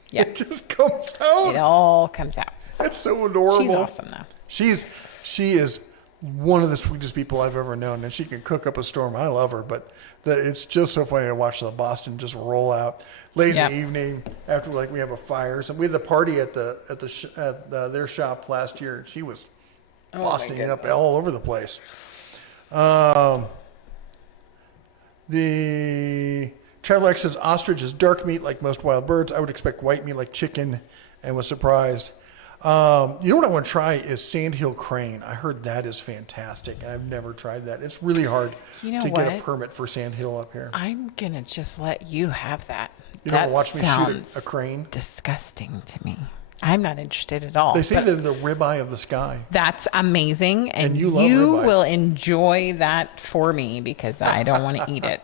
Yep. it just comes out. It all comes out. It's so adorable. She's awesome, though. She is one of the sweetest people I've ever known, and she can cook up a storm. I love her, but it's just so funny to watch the Boston just roll out late in the evening after we have a fire. So we had the party at their shop last year. She was Bostoning it up all over the place. The Traveler X says ostrich is dark meat like most wild birds. I would expect white meat like chicken, and was surprised. You know what I want to try is sandhill crane. I heard that is fantastic, and I've never tried that. It's really hard to get a permit for sandhill up here. I'm going to just let you have that. You don't That want to watch me shoot sounds a crane? disgusting to me. I'm not interested at all. They say but they're the ribeye of the sky. that's amazing, and you love you ribeyes. will enjoy that for me because I don't want to eat it.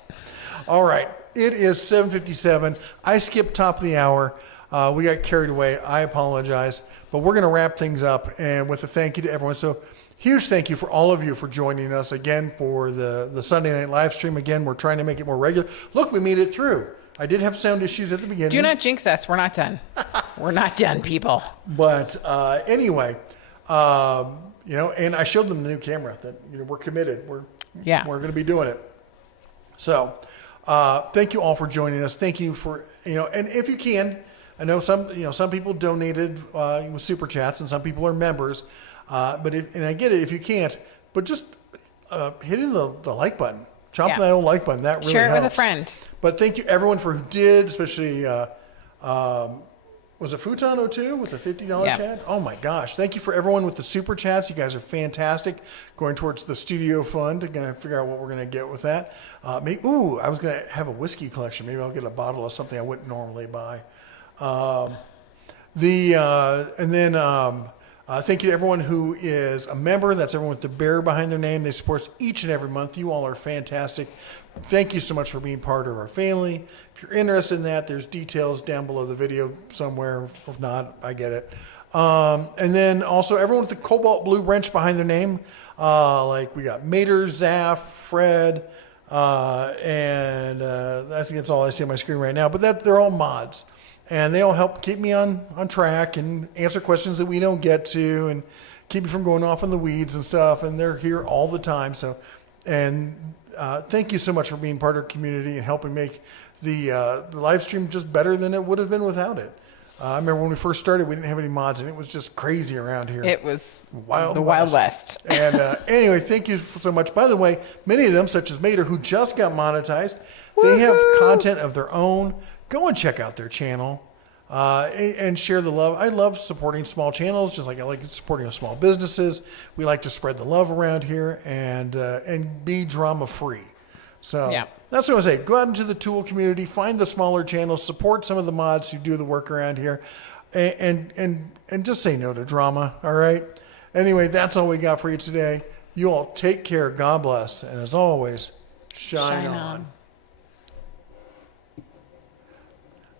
All right. It is 7:57. I skipped top of the hour. We got carried away. I apologize. But we're going to wrap things up, and with a thank you to everyone. So huge thank you for all of you for joining us again for the Sunday night live stream. Again, we're trying to make it more regular. Look, we made it through. I did have sound issues at the beginning. Do not jinx us. We're not done. We're not done, people. But anyway, and I showed them the new camera that we're committed. We're going to be doing it. So thank you all for joining us. Thank you for and if you can, I know some people donated with super chats and some people are members. But I get it if you can't, but just hitting the like button, chomp that old like button. That really share it helps. with a friend. But thank you everyone for who did, especially was it Futon 02 with the $50 chat? Oh my gosh! Thank you for everyone with the super chats. You guys are fantastic. Going towards the studio fund, gonna figure out what we're gonna get with that. I was gonna have a whiskey collection. Maybe I'll get a bottle of something I wouldn't normally buy. Thank you to everyone who is a member. That's everyone with the bear behind their name. They support us each and every month. You all are fantastic. Thank you so much for being part of our family. If you're interested in that, there's details down below the video somewhere. If not, I get it. And then also everyone with the cobalt blue wrench behind their name. Like we got Mater, Zaff, Fred, and I think that's all I see on my screen right now. But they're all mods. And they all help keep me on track and answer questions that we don't get to and keep me from going off in the weeds and stuff. And they're here all the time. So, thank you so much for being part of our community and helping make the live stream just better than it would have been without it. I remember when we first started, we didn't have any mods and it was just crazy around here. It was Wild West. And anyway, thank you so much. By the way, many of them, such as Mater, who just got monetized, they have content of their own. Go and check out their channel and share the love. I love supporting small channels, just like I like supporting small businesses. We like to spread the love around here and be drama free. So that's what I say. Go out into the tool community, find the smaller channels, support some of the mods who do the work around here, and just say no to drama. All right. Anyway, that's all we got for you today. You all take care. God bless, and as always, shine on.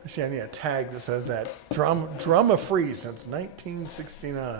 See, I need a tag that says that drama free since 1969.